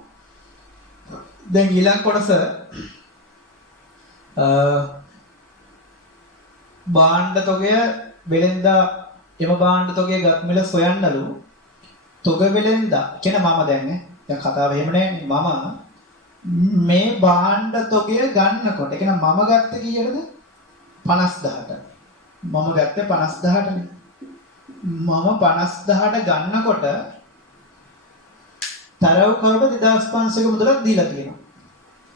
දැන් ඊළඟ කොටස භාණ්ඩ තොගය වෙලෙන්දා එම භාණ්ඩ තොගය ගත් මිල සොයන්නලු තොග වෙලෙන්දා කියන මම දැන් කතාව එහෙම නෑනේ මම මේ භාණ්ඩ තොගය ගන්නකොට ඒ කියන්නේ මම ගත්තේ කීයටද 50000ට මම ගත්තේ 50000ටනේ මම 50000ට ගන්නකොට තරව කරුට 2500ක මුදලක් දීලා තියෙනවා.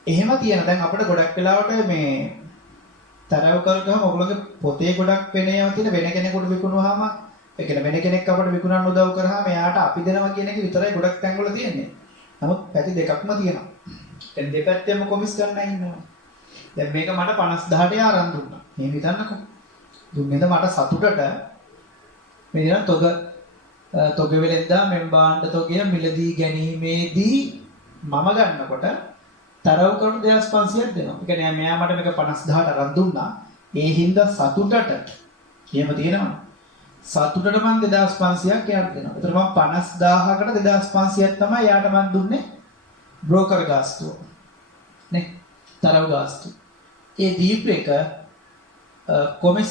එහෙම තියෙන දැන් අපිට ගොඩක් වෙලාවට මේ තරව කරුටම ඔයගොල්ලෝගේ පොතේ ගොඩක් වෙනේව තියෙන වෙන කෙනෙකුට විකුණුවාම ඒ කියන්නේ වෙන කෙනෙක් අපිට විකුණන්න උදව් කරාම එයාට අපි දෙනවා කියන එක විතරයි ගොඩක් තැන්වල තියෙන්නේ. නමුත් පැති දෙකක්ම තියෙනවා. දැන් දෙපැත්තෙම කොමිස් ගන්න ඉන්නවා. දැන් මේක මට 50000ට ආරම්භ දුන්නා. මේ හිතන්නකෝ. දුන්නේද මට සතුටට මේ දින තොග වෙලෙන්දා මෙම් භාණ්ඩ තොගය මිලදී ගැනීමේදී මම ගන්නකොට තරව කරුණු 2500ක් දෙනවා. ඒ කියන්නේ මෙයා මට මේක 50000ට අරන් දුන්නා. ඒ හින්දා සතුටට එහෙම තියෙනවා. සතුටට මම 2500ක් එයාට දෙනවා. ඒතර මම 50000කට 2500ක් තමයි එයාට මම දුන්නේ බ්‍රෝකර් ගාස්තුව. නේ? තරව ගාස්තුව. ඒ දීප් එක කොමිස්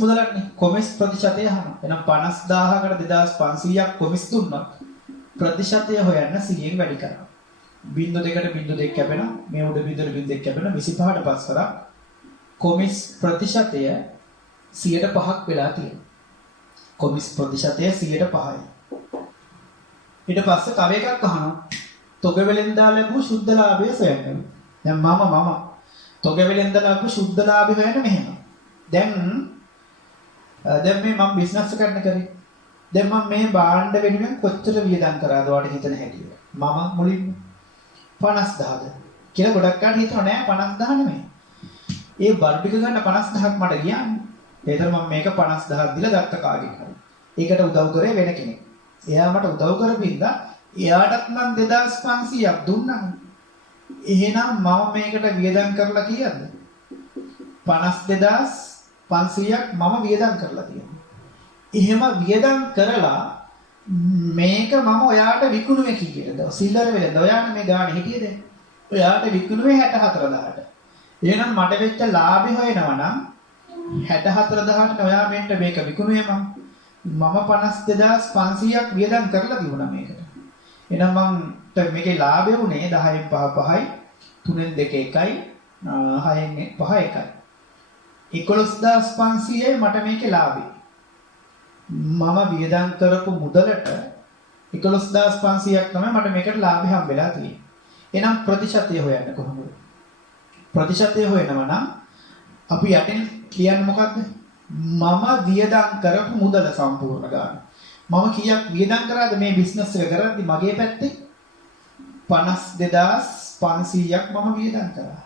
මුදලක්නේ. කොමිස් ප්‍රතිශතය අහනවා. එහෙනම් 50000කට 2500ක් කොමිස් දුන්නොත් ප්‍රතිශතය හොයන්න 100න් වැඩි කරනවා. 0.2ට 0.2 කැපෙනවා. මේ උඩ 0.2 කැපෙනවා. 25ට පස් කරා කොමිස් ප්‍රතිශතය 105ක් වෙලා තියෙනවා. කොමිස් ප්‍රතිශතය 105යි. ඊට පස්සේ තව එකක් අහනවා. තොග වෙලෙන්දා ලැබූ සුද්ධ ලාභය සොයන්න. දැන් මම තොග වෙලෙන්දා ලැබූ සුද්ධ ලාභය හොයන්න මෙහෙම. දැන් මේ මම බිස්නස් එකක් කරේ. දැන් මම මේ භාණ්ඩ වෙනුවෙන් කොච්චර වියදම් කරාද ඔයාලට හිතන හැටියට. මම මුලින්ම 50000ද කියලා ගොඩක් අය හිතනවා නෑ 50000 නෙමෙයි. ඒ බල්බ් එක ගන්න 50000ක් මට ගියානේ. ඒතර මම මේක 50000ක් දීලා ගත්ත කාගෙන් හරි. ඒකට උදව් කරේ වෙන කෙනෙක්. එයා මට උදව් කරපින්දා එයාටත් මම 2500ක් දුන්නා. එහෙනම් මම මේකට වියදම් කරලා කීයද? 52500ක් මම වියදම් කරලා තියෙනවා. එහෙම වියදම් කරලා මේක මම ඔයාට විකුණුවේ කීයද? සිල්ලර වෙලද? ඔයාට මේ ගාණ හිටියේද? ඔයාට විකුණුවේ 64000ට. එහෙනම් මට වෙච්ච ලාභය හොයනවා නම් 64000ට ඔයා මෙන්ට මේක විකුණුවේ මම 52500ක් වියදම් කරලා තිබුණා මේකට. එහෙනම් මම මේකේ ලාභය උනේ 10න් 5 5යි 3න් 2 1යි 6න් 5 1යි. 11500යි මට මේකේ ලාභය. මම වියදම් කරපු මුදලට 11500ක් තමයි මට මේකට ලාභය හම්බෙලා තියෙන්නේ. එහෙනම් ප්‍රතිශතය හොයන්න කොහොමද? ප්‍රතිශතය හොයනවා නම් අපි යටින් කියන්නේ මොකද්ද? මම වියදම් කරපු මුදල සම්පූර්ණ ගන්න. මම කීයක් වියදම් කරාද මේ බිස්නස් එක කරද්දි මගේ පැත්තේ 52500ක් මම වියදම් කරා.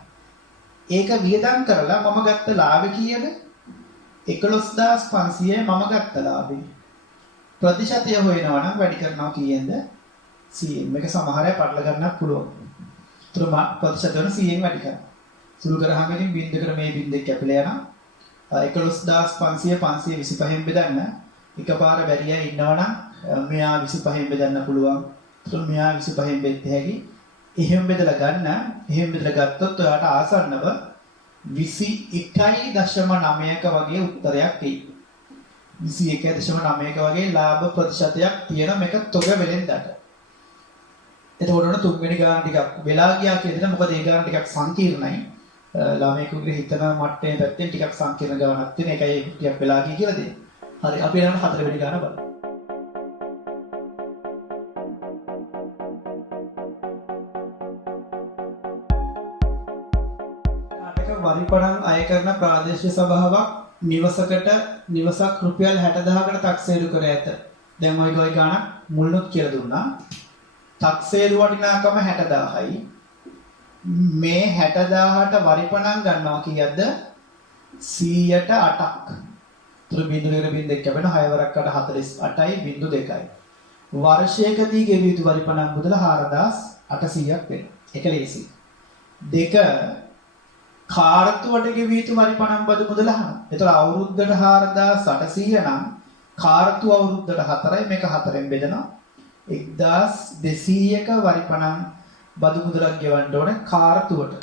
ඒක වියදම් කරලා මම ගත්ත ලාභය කීයද? 11500යි මම ගත්ත ලාභය. ප්‍රතිශතය හොයනවා නම් වැඩි කරනවා කීයෙන්ද? 100න්. මේක සමහර අය පටල ගන්නත් පුළුවන්. ඒතර ප්‍රතිශත වෙන 100න් වැඩි කරනවා. සුළු කරාම ඉතින් බින්දකට මේ බින්දෙක් කැපිලා යනවා. 11500 525න් බෙදන්න එකපාර බැරිය ඉන්නවනම් මෙයා 25න් බෙදන්න පුළුවන්. ඒත් මෙයා 25න් බෙද්ද හැකි. එහෙම බෙදලා ගන්න. එහෙම බෙදලා ගත්තොත් ඔයාට ආසන්නව 21.9ක වගේ උත්තරයක් එයි. 21.9ක වගේ ලාභ ප්‍රතිශතයක් තියෙන මේක තොග වෙලෙන්දට. එතකොට උන තුන්වෙනි ගාන ටිකක් වෙලා ගියා කියදෙන මොකද ඒ ගාන ටිකක් සංකීර්ණයි. ළමයෙකුගේ හිතන මට්ටමේ පැත්තෙන් ටිකක් සංකීර්ණ ගානක් තියෙන. ඒකයි ටිකක් වෙලා ගිය කියලා දෙන්නේ. හරි අපි යනවා හතරවෙනි ගාන බලමු. වරිපඩම් අය කරන ප්‍රාදේශීය සභාවක් නිවසක් රුපියල් 60000කට තක්සේරු කර ඇත. දැන් ওই ගාණක් මුල්නොත් කියලා දුන්නා. තක්සේරු වටිනාකම 60000යි. මේ 60000ට වරිපඩම් ගන්නවා කීයද? 100ට 8ක්. තුරු බිඳුවකට බිඳ එක්ක වෙන 6 වරක් 48යි 0.2යි. වර්ෂයකදී ගෙවිය යුතු වරිපඩම් මුදල 4800ක් වෙනවා. එක ලේසි. දෙක කාර්තුවට ගෙවිය යුතු වරිපඩම් බදු මුදල අහනවා. ඒතර අවුරුද්දට 4800 නම් කාර්තු අවුරුද්දට 4යි මේක 4ෙන් බෙදනවා. 1200ක වරිපඩම් බදු මුදලක් ගෙවන්න ඕනේ කාර්තුවට.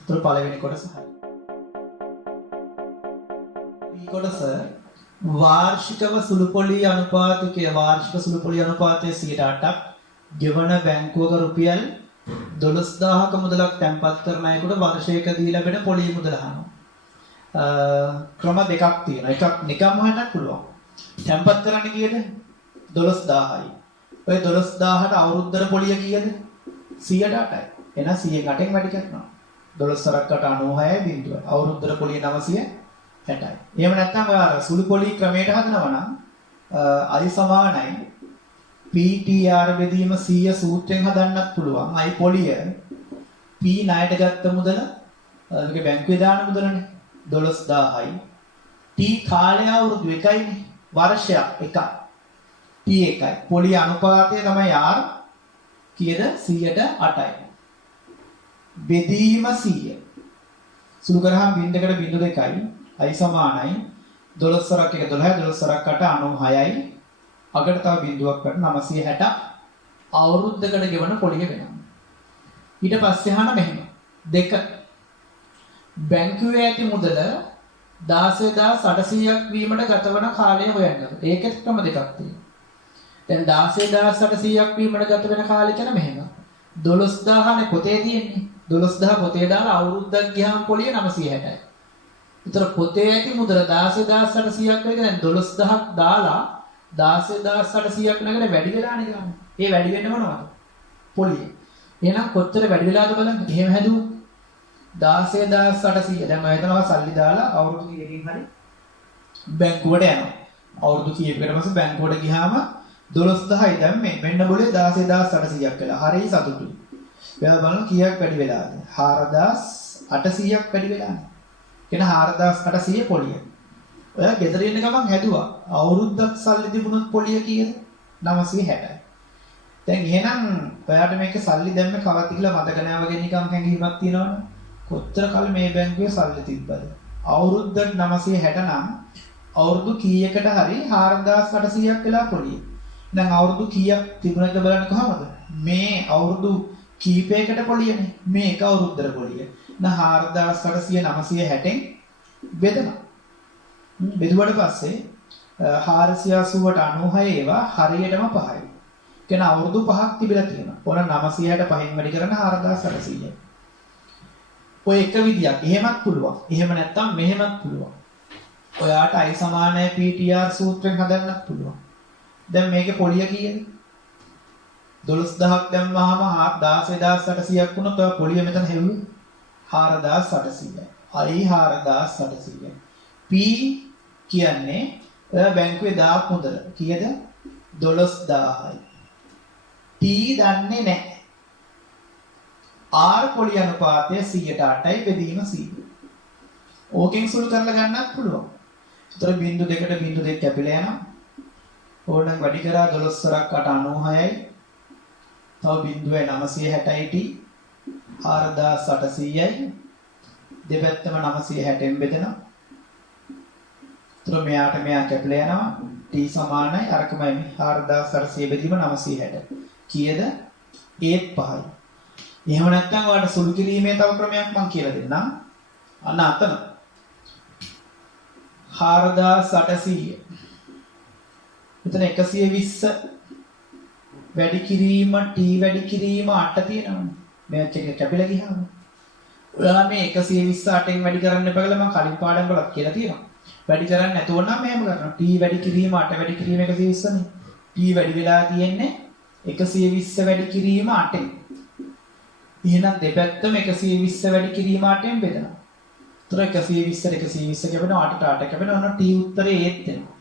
ඒතර පළවෙනි කොටස හරි. මේ කොටස වාර්ෂික සුළුපොලි අනුපාතයේ 108ක් ගෙවන බැංකුවක රුපියල් 12000ක මුදලක් තැන්පත් කරන අයෙකුට වර්ෂයකදී ලැබෙන පොලි මුදල අහනවා. ක්‍රම දෙකක් තියෙනවා. එකක් නිකම්ම හොයන්නත් පුළුවන්. තැන්පත් කරන්න කීයද? 12000යි. ඔය 12000ට අවුරුද්දට පොලිය කීයද? 100ට 8යි. එහෙනම් 100න් 8න් වැඩි කරනවා. 12ක් 8 96යි බිඳුව. අවුරුද්දට පොලිය 960යි. එහෙම නැත්නම් ඔයාලා සුළු පොලි ක්‍රමයට හදනවා නම් i සමානයි PTR බෙදීම 100 සූත්‍රයෙන් හදන්නත් පුළුවන්. i පොලිය P ණයට ගත්ත මුදල මේක බැංකුවේ දාන මුදලනේ 12000යි. T කාලය අවුරුදු 1යිනේ. වර්ෂයක් 1ක්. T 1යි. පොලි අනුපාතය තමයි R කීයද? 100ට 8යි. බෙදීම 100. සුළු කරාම බින්දකට බිඳු 2යි. i සමානයි 12ක් 1 12 12ක් 8 96යි. අගට තව බිඳුවක් කරන 960 අවුරුද්දකට ගෙවන පොලිය වෙනවා. ඊට පස්සේ අහන මෙහෙම. දෙක බැංකුවේ ඇති මුදල 16800ක් වීමට ගතවන කාලය හොයන්න. ඒකෙත් ක්‍රම දෙකක් තියෙනවා. දැන් 16800ක් වීමට ගත වෙන කාලය කියන මෙහෙම. 12000නේ පොතේ තියෙන්නේ. 12000 පොතේ දාලා අවුරුද්දක් ගියාම පොලිය 960යි. උතර පොතේ ඇති මුදල 16800ක් වෙන දැන් 12000ක් දාලා 16800ක් නගන වැඩි වෙලානේ ගන්න. ඒ වැඩි වෙන්නේ මොනවද? පොලිය. එහෙනම් කොච්චර වැඩි වෙලාද බලන්න. එහෙම හැදුවොත් 16800 දැන් මම හිතනවා සල්ලි දාලා අවුරුදු කීයකින් හරි බැංකුවට යනවා. අවුරුදු කීයකට පස්සේ බැංකුවට ගියාම 12000යි දැන් මෙන්න බොලේ 16800ක් වෙලා. හරි සතුටුයි. එයා බලන්න කීයක් වැඩි වෙලාද? 4800ක් වැඩි වෙලානේ. කියන 4800 පොලිය. ඔයා ගෙදර ඉන්න ගමන් හැදුවා. අවුරුද්දක් සල්ලි තිබුණොත් පොලිය කීයද? 960යි. දැන් එහෙනම් ඔයාට මේක සල්ලි දැම්මේ කවද්ද කියලා මතක නැහැ වගේ නිකන් හැංගීමක් තියෙනවනේ. කොච්චර කල් මේ බැංකුවේ සල්ලි තිබ්බද? අවුරුද්දක් 960 නම් අවුරුදු කීයකට හරි 4800ක් වෙලා පොලිය. දැන් අවුරුදු කීයක් තිබුණද බලන්න කොහමද? මේ අවුරුදු කීපයකට පොලියනේ. මේ එක අවුරුද්දට පොලිය. 4800 960න් බෙදනවා. බෙදුවට පස්සේ 480ට 96 ඒවා හරියටම 5යි. කියන අවුරුදු 5ක් තිබිලා තියෙනවා. ඕන 960ට 5න් වැඩි කරන 4800යි. ඔය එක විදියක්. එහෙමත් පුළුවන්. එහෙම නැත්නම් මෙහෙමත් පුළුවන්. ඔයාට i සමානයි PTR සූත්‍රයෙන් හදන්නත් පුළුවන්. දැන් මේකේ පොලිය කීයද? 12000ක් දැම්මහම 16800ක් වුණොත් ඔය පොලිය මෙතන හෙව්වේ 4800යි. i 4800යි. P කියන්නේ ඔය බැංකුවේ දාපු මුදල. කීයද? 12000යි. T දන්නේ නැහැ. R පොලි අනුපාතය 100ට 8යි බෙදීම 100. ඕකෙන් සුළු කරලා ගන්නත් පුළුවන්. ඒතර බිංදු දෙකට බිංදු දෙක කැපිලා යනවා. ඕනනම් වැඩි කරා 12ක් 8 96යි. තව බිංදුවේ 960යි T 4800යි. දෙපැත්තම 960න් බෙදෙනවා. ඒතර මෙයා කැපිලා යනවා. t සමානයි අරකමයි 4800 බෙදීම 960. කීයද? ඒත් 5යි. එහෙම නැත්නම් ඔයාලට සුළු කිරීමේ තව ක්‍රමයක් මම කියලා දෙන්නම්. අන්න අතන 4800. මෙතන 120 වැඩි කිරීම t වැඩි කිරීම 8 තියෙනවනේ. මේක එක කැපිලා ගියාම. ඔයාලා මේ 120 8න් වැඩි කරන්න එපා කියලා මම කලින් පාඩම් වලත් කියලා තියෙනවා. වැඩි කරන්නේ නැතුව නම් මෙහෙම කරනවා. t වැඩි කිරීම 8 වැඩි කිරීම 120 නේ. t වැඩි වෙලා තියෙන්නේ 120 වැඩි කිරීම 8න්. එහෙනම් දෙපැත්තම 120 වැඩි කිරීම 8න් බෙදනවා. ඒතර 120 120 කැපෙනවා 8ට 8 කැපෙනවා. ඔන්න t උත්තරේ ඒත් එනවා.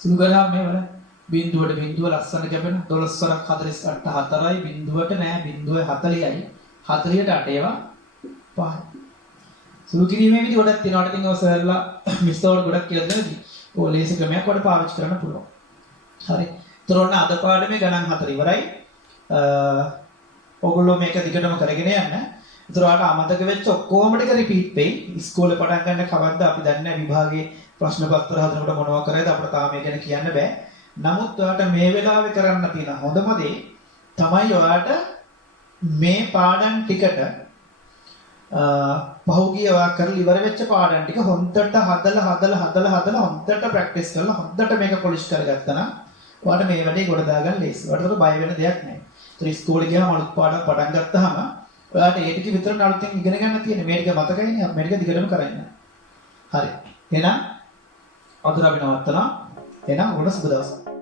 සුළු කරාම මේ වල බිඳුවට බිඳුව ලස්සන කැපෙන 12 වරක් 48 4යි බිඳුවට නෑ බිඳුව 40යි 40ට 8 ඒවා 5යි. සුළු කිරීමේ විදි ගොඩක් තියෙනවා. ඉතින් ඔය සර්ලා මිස්තෝඩ් ගොඩක් කියලා දෙනවා. ඔය ලේසි ක්‍රමයක් වල පාවිච්චි කරන්න පුළුවන්. හරි. ඒතර ඔන්න අද පාඩමේ ගණන් 4 ඉවරයි. ඔයගොල්ලෝ මේක දිගටම කරගෙන යන්න. ඒතර ඔයාලට අමතක වෙච්ච ඔක්කොම ටික රිපීට් වෙයි. ඉස්කෝලේ පටන් ගන්න කවද්ද අපි දන්නේ නැහැ විභාගයේ ප්‍රශ්න පත්‍ර හදනකොට මොනවා කරයිද අපිට තාම මේ ගැන කියන්න බෑ. නමුත් ඔයාලට මේ වෙලාවේ කරන්න තියෙන හොඳම දේ තමයි ඔයාලට මේ පාඩම් ටිකට පහුගිය ඔයා කරලා ඉවර වෙච්ච පාඩම් ටික හොඳට හදලා හොඳට ප්‍රැක්ටිස් කරලා හොඳට මේක පොලිෂ් කරගත්තා නම් ඔයාලට මේ වැඩේ ගොඩ දාගන්න ලේසි. ඔයාලට බය වෙන දෙයක් නැහැ. ඒත් ඉස්කෝලේ ගියාම අලුත් පාඩම් පටන් ගත්තාම ඔයාලට ඒ ටික විතරක් අලුතෙන් ඉගෙන ගන්න තියෙන්නේ. මේ ටික මතකයිනේ අපි මේ ටික දිගටම කරන්න. හරි. එහෙනම් අද අපි නවත්තනවා. එහෙනම් ඔයාලට සුබ දවසක්.